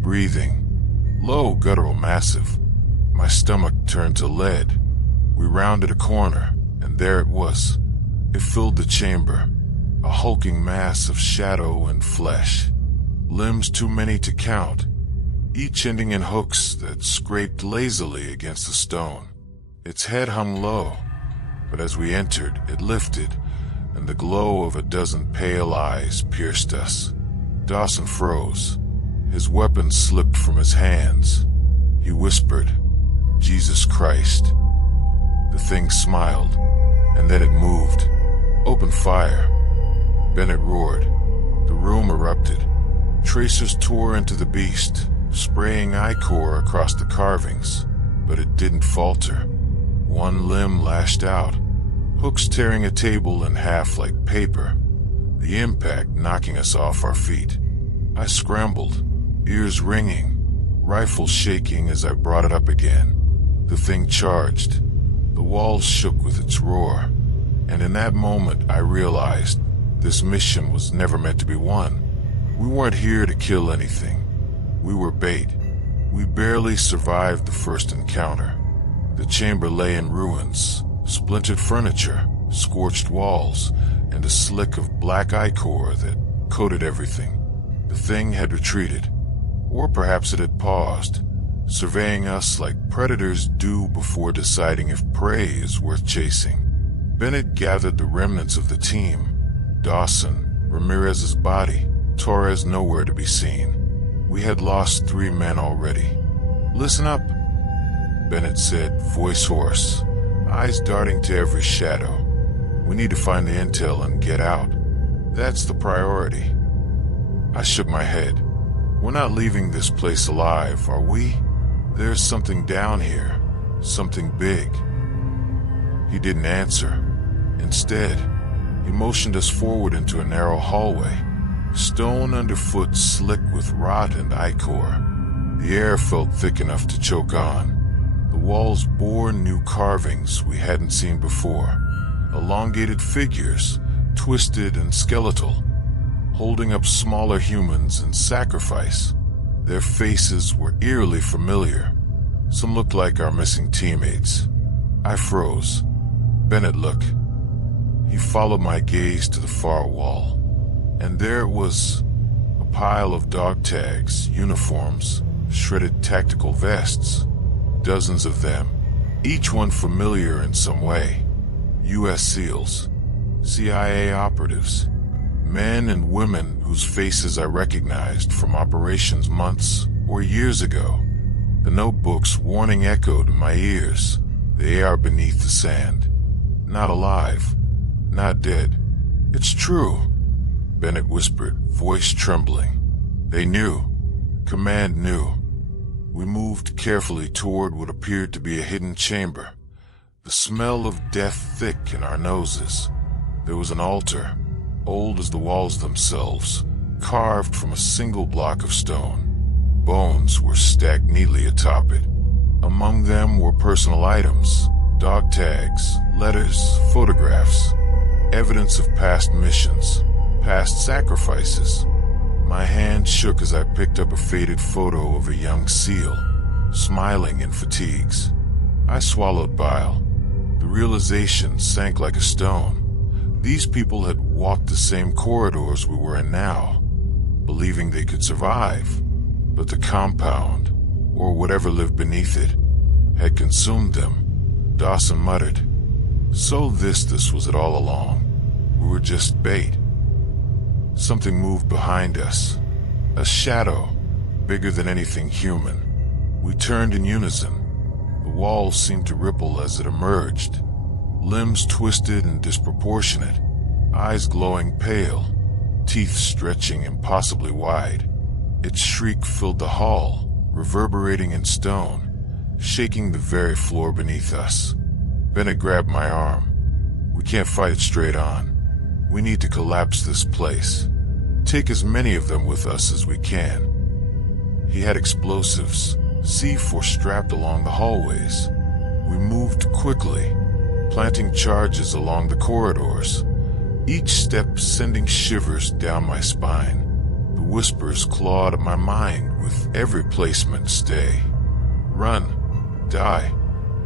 Breathing. Low, guttural, massive. My stomach turned to lead. We rounded a corner, and there it was. It filled the chamber, a hulking mass of shadow and flesh. Limbs too many to count. each ending in hooks that scraped lazily against the stone. Its head hung low, but as we entered, it lifted, and the glow of a dozen pale eyes pierced us. Dawson froze. His weapon slipped from his hands. He whispered, "Jesus Christ." The thing smiled, and then it moved. "Open fire." Bennett roared. The room erupted. Tracers tore into the beast, spraying ichor across the carvings, but it didn't falter. One limb lashed out, hooks tearing a table in half like paper, the impact knocking us off our feet. I scrambled, ears ringing, rifle shaking as I brought it up again. The thing charged. The walls shook with its roar, and in that moment I realized this mission was never meant to be won. We weren't here to kill anything. We were bait. We barely survived the first encounter. The chamber lay in ruins, splintered furniture, scorched walls, and a slick of black ichor that coated everything. The thing had retreated, or perhaps it had paused, surveying us like predators do before deciding if prey is worth chasing. Bennett gathered the remnants of the team. Dawson, Ramirez's body, Torres nowhere to be seen. We had lost 3 men already. "Listen up," Bennett said, voice hoarse, eyes darting to every shadow. "We need to find the intel and get out. That's the priority." I shook my head. "We're not leaving this place alive, are we? There's something down here, something big." He didn't answer. Instead, he motioned us forward into a narrow hallway, stone underfoot slick with rot and ichor. The air felt thick enough to choke on. The walls bore new carvings we hadn't seen before, elongated figures, twisted and skeletal, holding up smaller humans in sacrifice. Their faces were eerily familiar. Some looked like our missing teammates. I froze. "Bennett, look." He followed my gaze to the far wall, and there it was, a pile of dog tags, uniforms, shredded tactical vests, dozens of them, each one familiar in some way. U.S. SEALs, CIA operatives, men and women whose faces I recognized from operations months or years ago. The notebook's warning echoed in my ears. They are beneath the sand. Not alive. Not dead. "It's true," Bennett whispered, voice trembling. They knew. Command knew. We moved carefully toward what appeared to be a hidden chamber, the smell of death thick in our noses. There was an altar, old as the walls themselves, carved from a single block of stone. Bones were stacked neatly atop it. Among them were personal items, dog tags, letters, photographs, evidence of past missions, past sacrifices. My hand shook as I picked up a faded photo of a young SEAL, smiling in fatigues. I swallowed bile. The realization sank like a stone. These people had walked the same corridors we were in now, believing they could survive. But the compound, or whatever lived beneath it, had consumed them. Dawson muttered, "So this was it all along. We were just bait." Something moved behind us. A shadow, bigger than anything human. We turned in unison. The walls seemed to ripple as it emerged. Limbs twisted and disproportionate, eyes glowing pale, teeth stretching impossibly wide. Its shriek filled the hall, reverberating in stone, shaking the very floor beneath us. Bennett grabbed my arm. "We can't fight it straight on. We need to collapse this place. Take as many of them with us as we can." He had explosives, C4 strapped along the hallways. We moved quickly, planting charges along the corridors, each step sending shivers down my spine. The whispers clawed at my mind with every placement. Stay. Run. Die.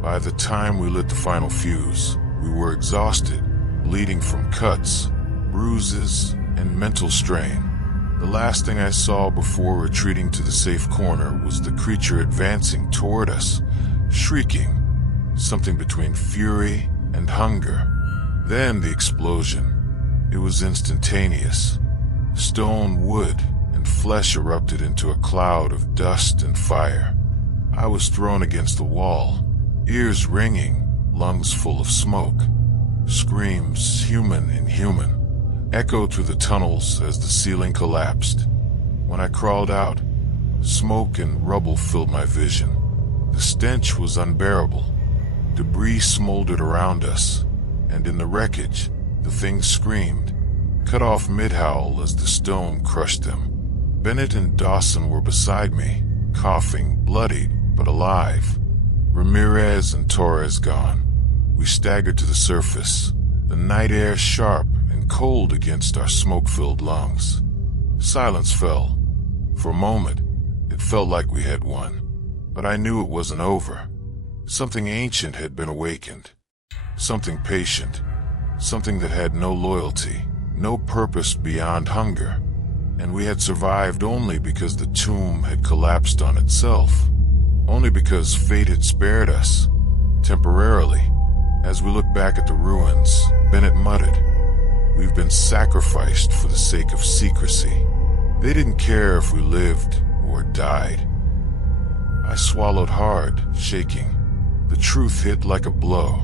By the time we lit the final fuse, we were exhausted, bleeding from cuts, bruises, and mental strain. The last thing I saw before retreating to the safe corner was the creature advancing toward us, shrieking, something between fury and hunger. Then the explosion. It was instantaneous. Stone, wood, and flesh erupted into a cloud of dust and fire. I was thrown against the wall, ears ringing, lungs full of smoke. Screams, human, inhuman, echoed through the tunnels as the ceiling collapsed. When I crawled out, smoke and rubble filled my vision. The stench was unbearable. Debris smoldered around us, and in the wreckage, the things screamed, cut off mid-howl as the stone crushed them. Bennett and Dawson were beside me, coughing, bloodied, but alive. Ramirez and Torres gone. We staggered to the surface, the night air sharp and cold against our smoke-filled lungs. Silence fell. For a moment, it felt like we had won, but I knew it wasn't over. Something ancient had been awakened. Something patient. Something that had no loyalty, no purpose beyond hunger. And we had survived only because the tomb had collapsed on itself. Only because fate had spared us, temporarily. As we looked back at the ruins, Bennett muttered, "We've been sacrificed for the sake of secrecy. They didn't care if we lived or died." I swallowed hard, shaking. The truth hit like a blow.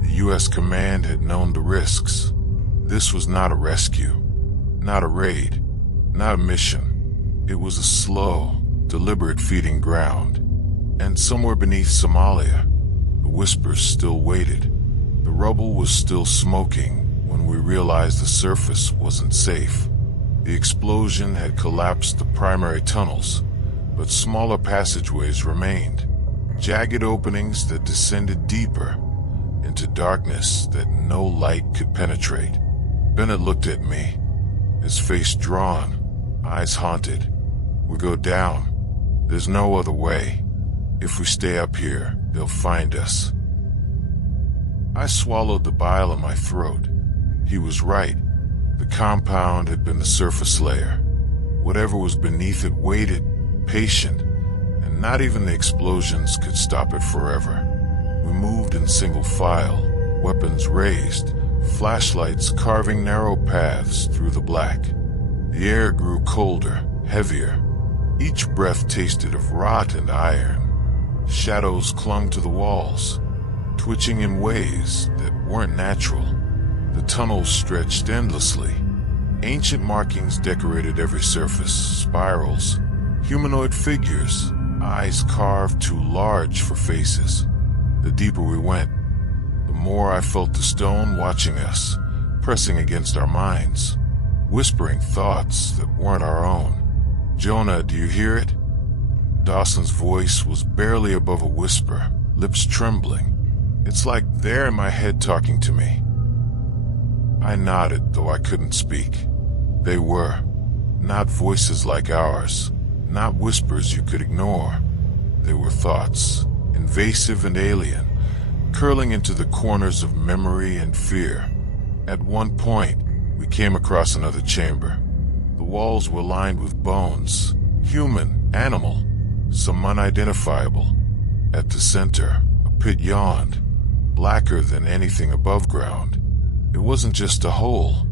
The U.S. command had known the risks. This was not a rescue, not a raid, not a mission. It was a slow, deliberate feeding ground. And somewhere beneath Somalia, the whispers still waited. The rubble was still smoking when we realized the surface wasn't safe. The explosion had collapsed the primary tunnels, but smaller passageways remained, jagged openings that descended deeper into darkness that no light could penetrate. Bennett looked at me, his face drawn, eyes haunted. "We go down. There's no other way. If we stay up here, they'll find us." I swallowed the bile in my throat. He was right. The compound had been the surface layer. Whatever was beneath it waited, patient, and not even the explosions could stop it forever. We moved in single file, weapons raised, flashlights carving narrow paths through the black. The air grew colder, heavier. Each breath tasted of rot and iron. Shadows clung to the walls, twitching in ways that weren't natural. The tunnels stretched endlessly. Ancient markings decorated every surface, spirals, humanoid figures, eyes carved too large for faces. The deeper we went, the more I felt the stone watching us, pressing against our minds, whispering thoughts that weren't our own. "Jonah, do you hear it?" Dawson's voice was barely above a whisper, lips trembling. "It's like they're in my head talking to me." I nodded, though I couldn't speak. They were. Not voices like ours, not whispers you could ignore. They were thoughts, invasive and alien, curling into the corners of memory and fear. At one point, we came across another chamber. The walls were lined with bones, human, animal, some unidentifiable. At the center, a pit yawned, blacker than anything above ground. It wasn't just a hole,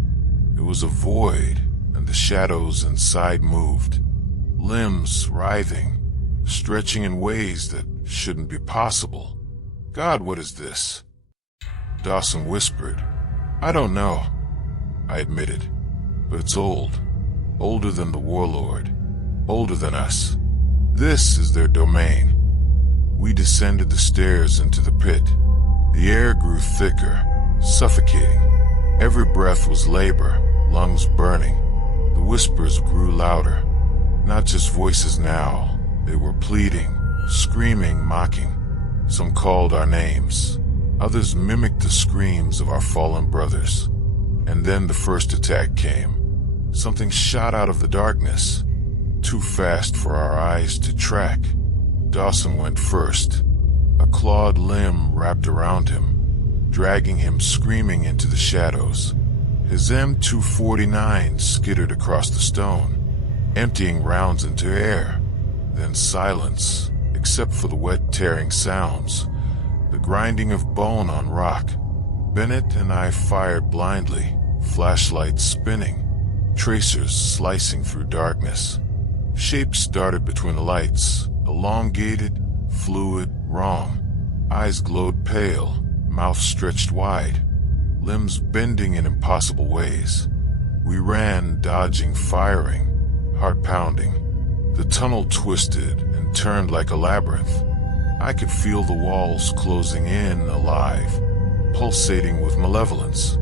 it was a void, and the shadows inside moved, limbs writhing, stretching in ways that shouldn't be possible. "God, what is this?" Dawson whispered. "I don't know," I admitted, "but it's old. Older than the warlord. Older than us. This is their domain." We descended the stairs into the pit. The air grew thicker, suffocating. Every breath was labor, lungs burning. The whispers grew louder. Not just voices now. They were pleading, screaming, mocking. Some called our names. Others mimicked the screams of our fallen brothers. And then the first attack came. Something shot out of the darkness, too fast for our eyes to track. Dawson went first. A clawed limb wrapped around him, dragging him screaming into the shadows. His M249 skittered across the stone, emptying rounds into air. Then silence, except for the wet tearing sounds, the grinding of bone on rock. Bennett and I fired blindly, flashlights spinning, tracers slicing through darkness. Shapes darted between the lights, elongated, fluid, wrong. Eyes glowed pale, mouth stretched wide, limbs bending in impossible ways. We ran, dodging, firing, heart pounding. The tunnel twisted and turned like a labyrinth. I could feel the walls closing in, alive, pulsating with malevolence.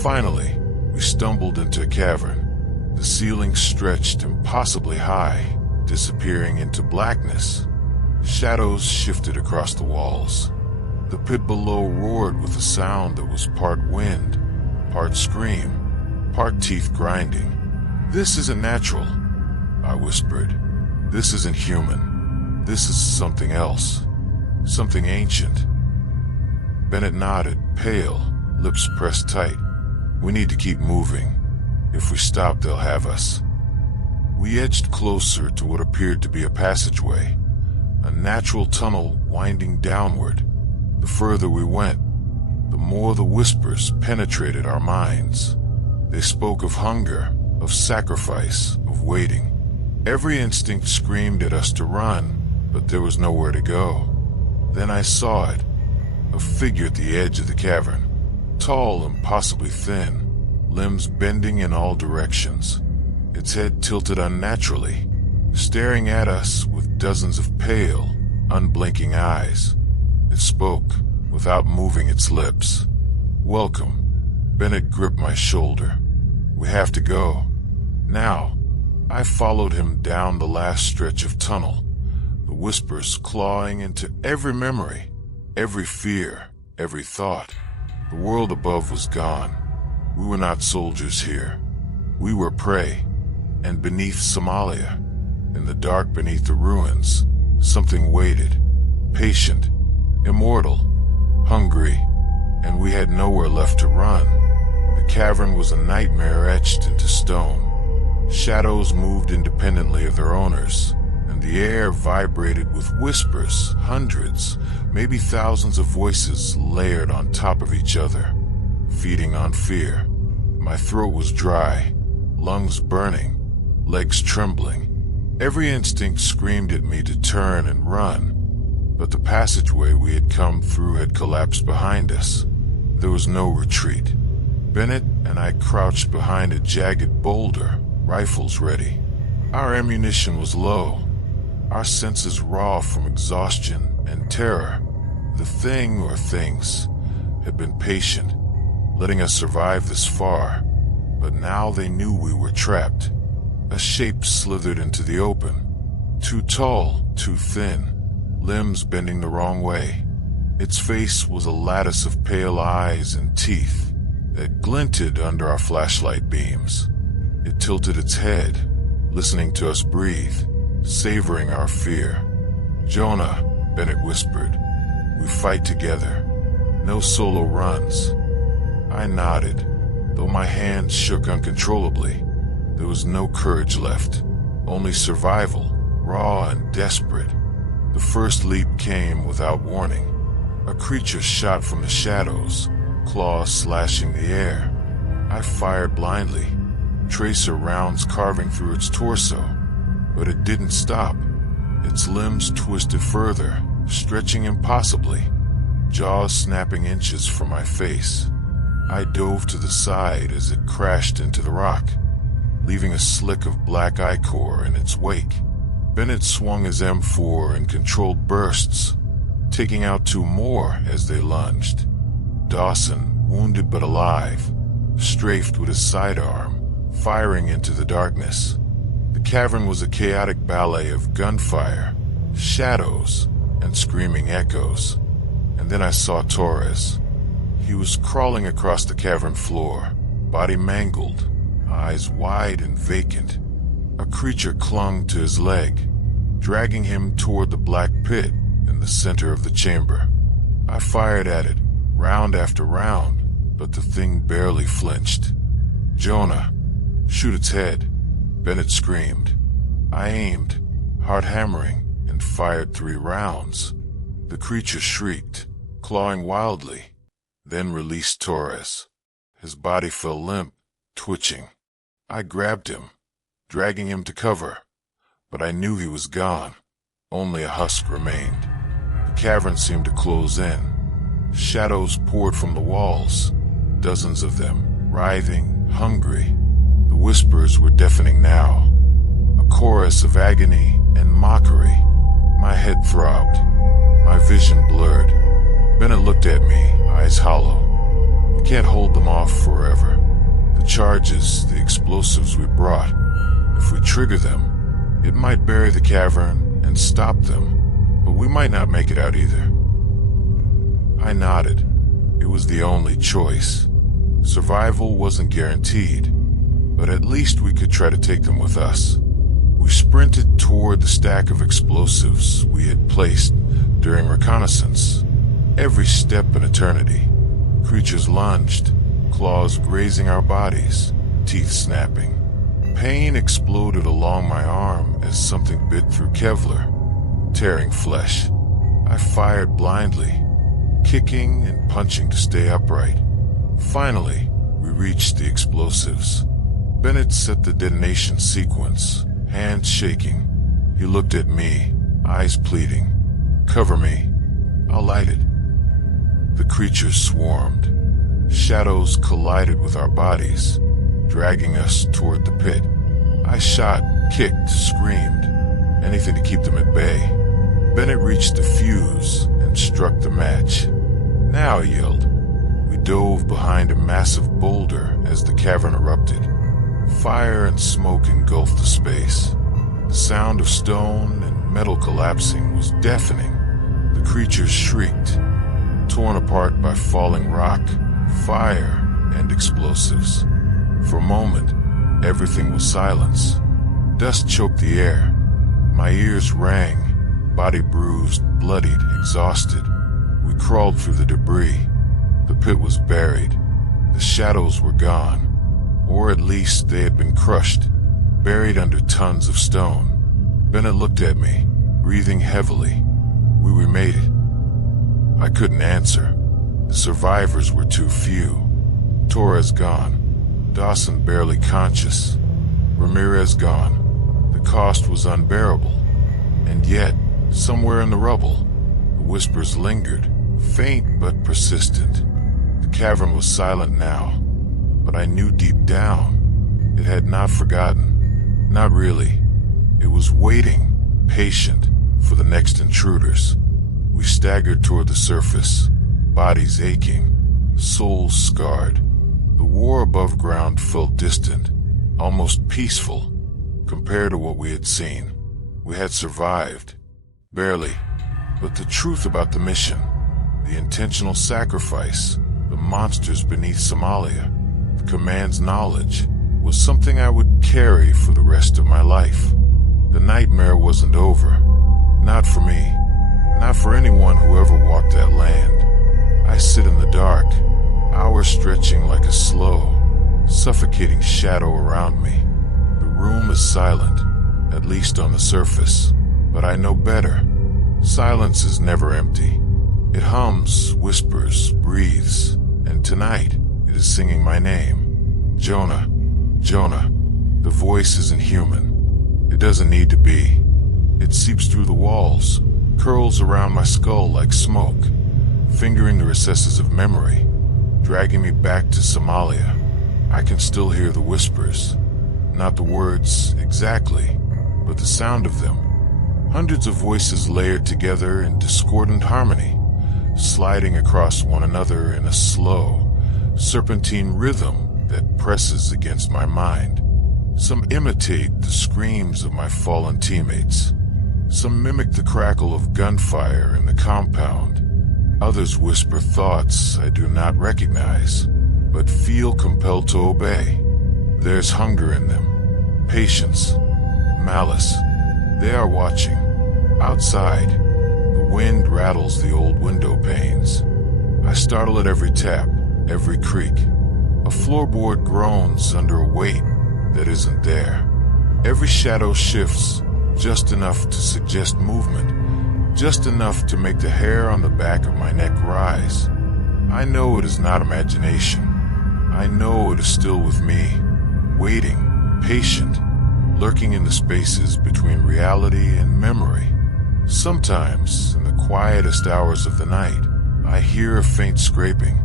Finally, we stumbled into a cavern. The ceiling stretched impossibly high, disappearing into blackness. Shadows shifted across the walls. The pit below roared with a sound that was part wind, part scream, part teeth grinding. "This isn't natural," I whispered. "This isn't human. This is something else. Something ancient." Bennett nodded, pale, lips pressed tight. "We need to keep moving. If we stop, they'll have us." We edged closer to what appeared to be a passageway, a natural tunnel winding downward. The further we went, the more the whispers penetrated our minds. They spoke of hunger, of sacrifice, of waiting. Every instinct screamed at us to run, but there was nowhere to go. Then I saw it, a figure at the edge of the cavern, tall and possibly thin, limbs bending in all directions, its head tilted unnaturally, staring at us with dozens of pale, unblinking eyes. It spoke, without moving its lips. "Welcome." Bennett gripped my shoulder. "We have to go. Now." I followed him down the last stretch of tunnel, the whispers clawing into every memory, every fear, every thought. The world above was gone. We were not soldiers here. We were prey. And beneath Somalia, in the dark beneath the ruins, something waited, patient, immortal, hungry, and we had nowhere left to run. The cavern was a nightmare etched into stone. Shadows moved independently of their owners, and the air vibrated with whispers, hundreds, maybe thousands of voices layered on top of each other, feeding on fear. My throat was dry, lungs burning, legs trembling. Every instinct screamed at me to turn and run, but the passageway we had come through had collapsed behind us. There was no retreat. Bennett and I crouched behind a jagged boulder, rifles ready. Our ammunition was low, our senses raw from exhaustion and terror. The thing or things had been patient, letting us survive this far, but now they knew we were trapped. A shape slithered into the open, too tall, too thin, limbs bending the wrong way. Its face was a lattice of pale eyes and teeth that glinted under our flashlight beams. It tilted its head, listening to us breathe, savoring our fear. "Jonah," Bennett whispered, "we fight together. No solo runs." I nodded, though my hands shook uncontrollably. There was no courage left, only survival, raw and desperate. The first leap came without warning. A creature shot from the shadows, claws slashing the air. I fired blindly, tracer rounds carving through its torso, but it didn't stop. Its limbs twisted further, stretching impossibly, jaws snapping inches from my face. I dove to the side as it crashed into the rock, leaving a slick of black ichor in its wake. Bennett swung his M4 in controlled bursts, taking out two more as they lunged. Dawson, wounded but alive, strafed with his sidearm, firing into the darkness. The cavern was a chaotic ballet of gunfire, shadows, and screaming echoes. And then I saw Torres. He was crawling across the cavern floor, body mangled, eyes wide and vacant. A creature clung to his leg, dragging him toward the black pit in the center of the chamber. I fired at it, round after round, but the thing barely flinched. "Jonah, shoot its head." Bennett screamed. I aimed, heart hammering, and fired 3 rounds. The creature shrieked, clawing wildly, then released Torres. His body fell limp, twitching. I grabbed him, dragging him to cover, but I knew he was gone. Only a husk remained. The cavern seemed to close in. Shadows poured from the walls, dozens of them, writhing, hungry. The whispers were deafening now, a chorus of agony and mockery. My head throbbed, my vision blurred. Bennett looked at me, eyes hollow. We can't hold them off forever. The charges, the explosives we brought, if we trigger them, it might bury the cavern and stop them, but we might not make it out either. I nodded. It was the only choice. Survival wasn't guaranteed, but at least we could try to take them with us. We sprinted toward the stack of explosives we had placed during reconnaissance. Every step an eternity. Creatures lunged, claws grazing our bodies, teeth snapping. Pain exploded along my arm as something bit through Kevlar, tearing flesh. I fired blindly, kicking and punching to stay upright. Finally, we reached the explosives. Bennett set the detonation sequence, hands shaking. He looked at me, eyes pleading. Cover me. I'll light it. The creatures swarmed. Shadows collided with our bodies, dragging us toward the pit. I shot, kicked, screamed, anything to keep them at bay. Bennett reached the fuse and struck the match. Now, he yelled. We dove behind a massive boulder as the cavern erupted. Fire and smoke engulfed the space. The sound of stone and metal collapsing was deafening. The creatures shrieked, torn apart by falling rock, fire, and explosives. For a moment, everything was silence. Dust choked the air. My ears rang, body bruised, bloodied, exhausted. We crawled through the debris. The pit was buried. The shadows were gone. Or at least they had been crushed, buried under tons of stone. Bennett looked at me, breathing heavily. We made it. I couldn't answer. The survivors were too few. Torres gone. Dawson barely conscious. Ramirez gone. The cost was unbearable. And yet, somewhere in the rubble, the whispers lingered, faint but persistent. The cavern was silent now, but I knew deep down it had not forgotten. Not really. It was waiting, patient, for the next intruders. We staggered toward the surface, bodies aching, souls scarred. The war above ground felt distant, almost peaceful, compared to what we had seen. We had survived. Barely. But the truth about the mission, the intentional sacrifice, the monsters beneath Somalia, the command's knowledge, was something I would carry for the rest of my life. The nightmare wasn't over. Not for me. Not for anyone who ever walked that land. I sit in the dark, hours stretching like a slow, suffocating shadow around me. The room is silent, at least on the surface, but I know better. Silence is never empty. It hums, whispers, breathes, and tonight it is singing my name. Jonah, Jonah. The voice isn't human. It doesn't need to be. It seeps through the walls, curls around my skull like smoke, fingering the recesses of memory, dragging me back to Somalia. I can still hear the whispers. Not the words exactly, but the sound of them. Hundreds of voices layered together in discordant harmony, sliding across one another in a slow, serpentine rhythm that presses against my mind. Some imitate the screams of my fallen teammates. Some mimic the crackle of gunfire in the compound. Others whisper thoughts I do not recognize, but feel compelled to obey. There's hunger in them, patience, malice. They are watching. Outside, the wind rattles the old window panes. I startle at every tap, every creak. A floorboard groans under a weight that isn't there. Every shadow shifts, just enough to suggest movement, just enough to make the hair on the back of my neck rise. I know it is not imagination. I know it is still with me, waiting, patient, lurking in the spaces between reality and memory. Sometimes, in the quietest hours of the night, I hear a faint scraping,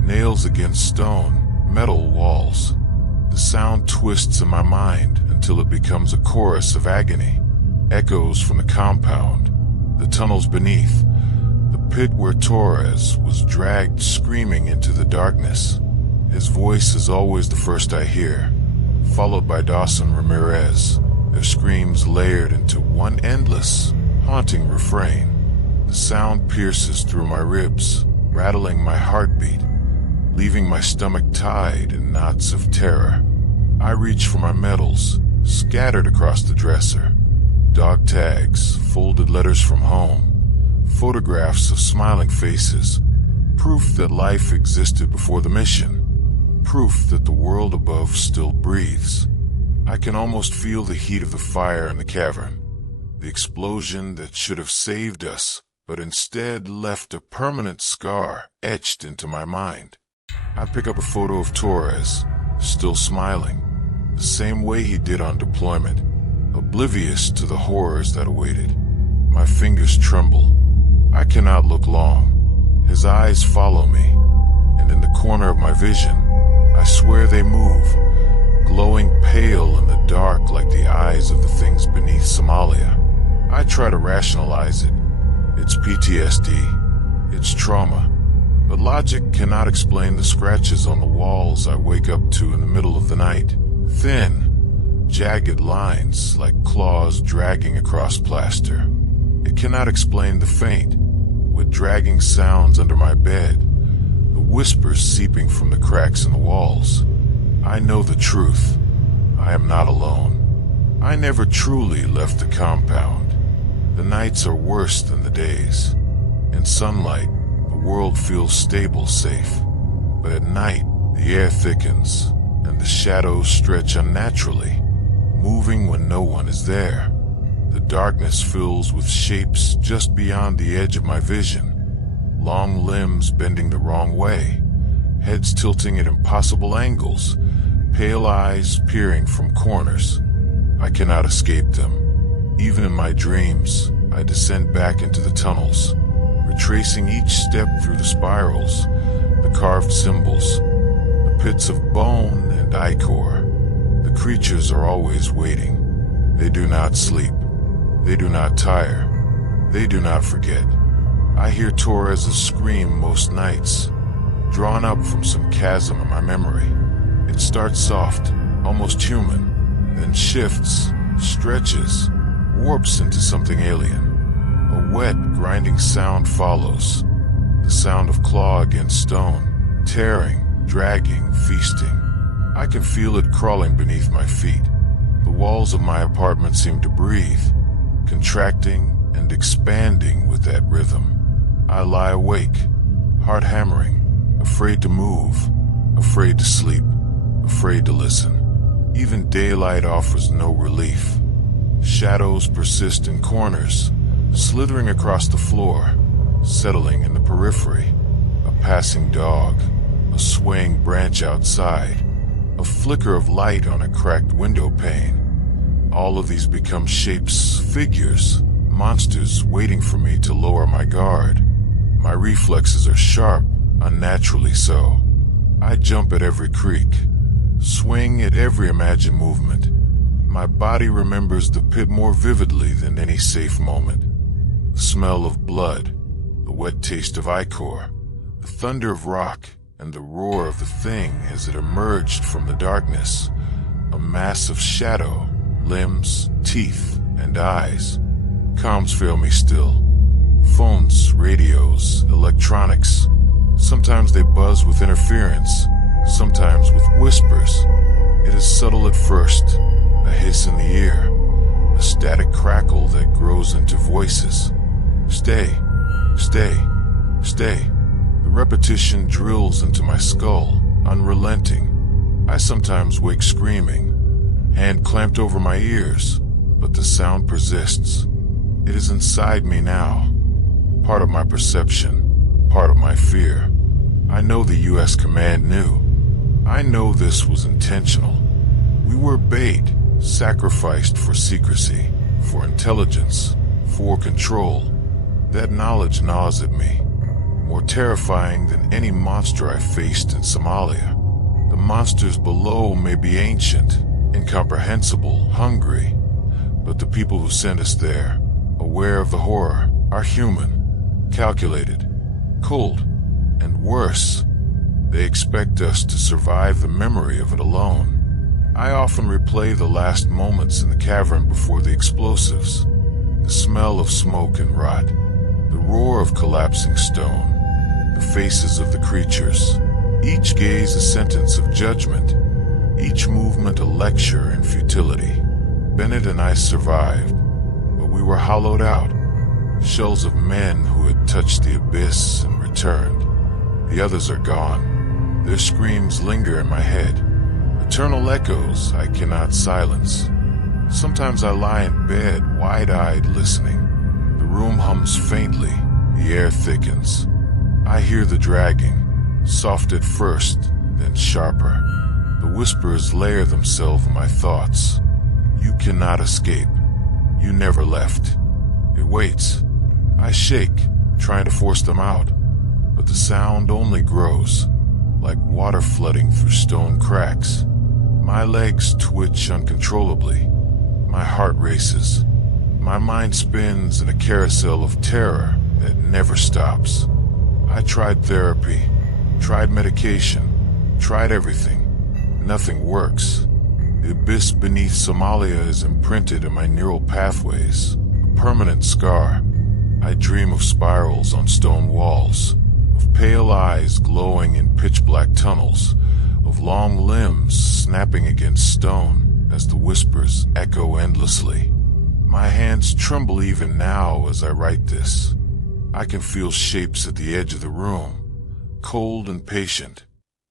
nails against stone, metal walls. The sound twists in my mind until it becomes a chorus of agony. Echoes from the compound, the tunnels beneath, the pit where Torres was dragged screaming into the darkness. His voice is always the first I hear, followed by Dawson Ramirez, their screams layered into one endless, haunting refrain. The sound pierces through my ribs, rattling my heartbeat, leaving my stomach tied in knots of terror. I reach for my medals, scattered across the dresser. Dog tags, folded letters from home, photographs of smiling faces, proof that life existed before the mission, proof that the world above still breathes. I can almost feel the heat of the fire in the cavern, the explosion that should have saved us, but instead left a permanent scar etched into my mind. I pick up a photo of Torres, still smiling, the same way he did on deployment, oblivious to the horrors that awaited. My fingers tremble. I cannot look long. His eyes follow me, and in the corner of my vision, I swear they move, glowing pale in the dark like the eyes of the things beneath Somalia. I try to rationalize it. It's PTSD. It's trauma. But logic cannot explain the scratches on the walls I wake up to in the middle of the night. Thin, jagged lines like claws dragging across plaster. It cannot explain the faint, with dragging sounds under my bed, the whispers seeping from the cracks in the walls. I know the truth. I am not alone. I never truly left the compound. The nights are worse than the days. In sunlight, the world feels stable, safe. But at night, the air thickens, and the shadows stretch unnaturally, moving when no one is there. The darkness fills with shapes just beyond the edge of my vision. Long limbs bending the wrong way, heads tilting at impossible angles, pale eyes peering from corners. I cannot escape them. Even in my dreams, I descend back into the tunnels, retracing each step through the spirals, the carved symbols, the pits of bone and ichor. The creatures are always waiting. They do not sleep. They do not tire. They do not forget. I hear Torres' scream most nights, drawn up from some chasm in my memory. It starts soft, almost human, then shifts, stretches, warps into something alien. A wet, grinding sound follows. The sound of claw against stone, tearing, dragging, feasting. I can feel it crawling beneath my feet. The walls of my apartment seem to breathe, contracting and expanding with that rhythm. I lie awake, heart hammering, afraid to move, afraid to sleep, afraid to listen. Even daylight offers no relief. Shadows persist in corners, slithering across the floor, settling in the periphery. A passing dog, a swaying branch outside, a flicker of light on a cracked window pane. All of these become shapes, figures, monsters waiting for me to lower my guard. My reflexes are sharp, unnaturally so. I jump at every creak, swing at every imagined movement. My body remembers the pit more vividly than any safe moment. The smell of blood, the wet taste of ichor, the thunder of rock, and the roar of the thing as it emerged from the darkness. A mass of shadow, limbs, teeth, and eyes. Comms fail me still. Phones, radios, electronics. Sometimes they buzz with interference, sometimes with whispers. It is subtle at first, a hiss in the ear, a static crackle that grows into voices. Stay, stay, stay. The repetition drills into my skull, unrelenting. I sometimes wake screaming, hand clamped over my ears, but the sound persists. It is inside me now, part of my perception, part of my fear. I know the U.S. command knew. I know this was intentional. We were bait, sacrificed for secrecy, for intelligence, for control. That knowledge gnaws at me, more terrifying than any monster I faced in Somalia. The monsters below may be ancient, incomprehensible, hungry, but the people who sent us there, aware of the horror, are human, calculated, cold, and worse. They expect us to survive the memory of it alone. I often replay the last moments in the cavern before the explosives, the smell of smoke and rot, the roar of collapsing stone, the faces of the creatures, each gaze a sentence of judgment, each movement a lecture in futility. Bennett and I survived, but we were hollowed out, shells of men who had touched the abyss and returned. The others are gone. Their screams linger in my head, eternal echoes I cannot silence. Sometimes I lie in bed, wide-eyed, listening. The room hums faintly, the air thickens. I hear the dragging, soft at first, then sharper. The whispers layer themselves in my thoughts. You cannot escape. You never left. It waits. I shake, trying to force them out, but the sound only grows, like water flooding through stone cracks. My legs twitch uncontrollably. My heart races. My mind spins in a carousel of terror that never stops. I tried therapy, tried medication, tried everything. Nothing works. The abyss beneath Somalia is imprinted in my neural pathways, a permanent scar. I dream of spirals on stone walls, of pale eyes glowing in pitch-black tunnels, of long limbs snapping against stone as the whispers echo endlessly. My hands tremble even now as I write this. I can feel shapes at the edge of the room, cold and patient,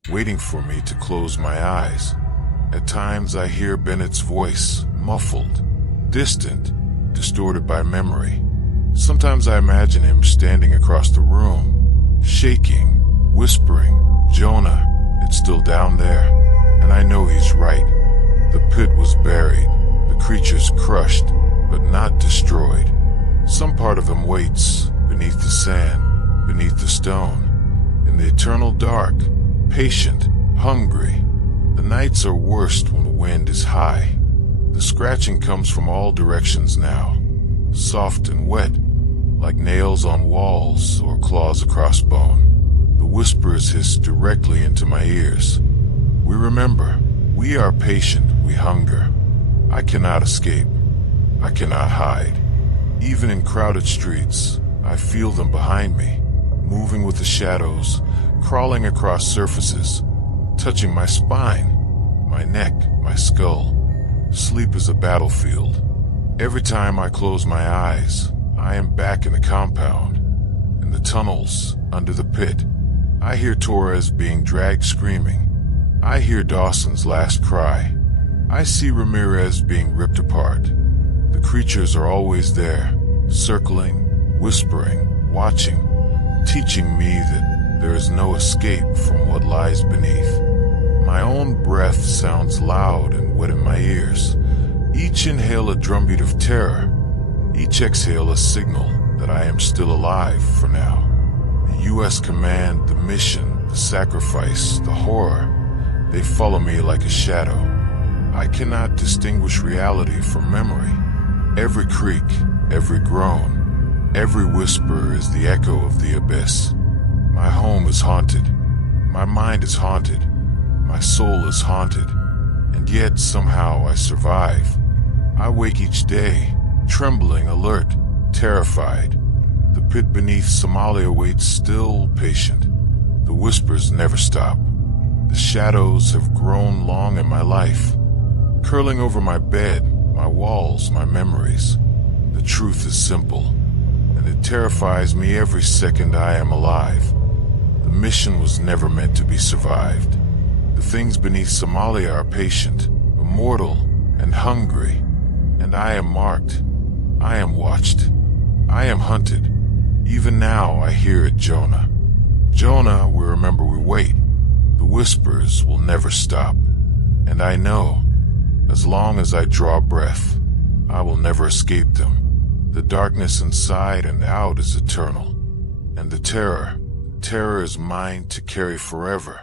waiting for me to close my eyes. At times I hear Bennett's voice, muffled, distant, distorted by memory. Sometimes I imagine him standing across the room, shaking, whispering, "Jonah, it's still down there." And I know he's right. The pit was buried, the creatures crushed, but not destroyed. Some part of them waits, beneath the sand, beneath the stone, in the eternal dark, patient, hungry. The nights are worst when the wind is high. The scratching comes from all directions now, soft and wet, like nails on walls or claws across bone. The whispers hiss directly into my ears. We remember, we are patient, we hunger. I cannot escape. I cannot hide. Even in crowded streets, I feel them behind me, moving with the shadows, crawling across surfaces, touching my spine, my neck, my skull. Sleep is a battlefield. Every time I close my eyes, I am back in the compound, in the tunnels, under the pit. I hear Torres being dragged screaming. I hear Dawson's last cry. I see Ramirez being ripped apart. The creatures are always there, circling, whispering, watching, teaching me that there is no escape from what lies beneath. My own breath sounds loud and wet in my ears. Each inhale a drumbeat of terror. Each exhale a signal that I am still alive for now. The U.S. command, the mission, the sacrifice, the horror, they follow me like a shadow. I cannot distinguish reality from memory. Every creak, every groan, every whisper is the echo of the abyss. My home is haunted. My mind is haunted. My soul is haunted. And yet somehow I survive. I wake each day, trembling, alert, terrified. The pit beneath Somalia waits still, patient. The whispers never stop. The shadows have grown long in my life, curling over my bed, my walls, my memories. The truth is simple, and it terrifies me every second I am alive. The mission was never meant to be survived. The things beneath Somalia are patient, immortal, and hungry, and I am marked. I am watched. I am hunted. Even now I hear it, Jonah. Jonah, we remember, we wait. The whispers will never stop. And I know, as long as I draw breath, I will never escape them. The darkness inside and out is eternal. And the terror is mine to carry forever.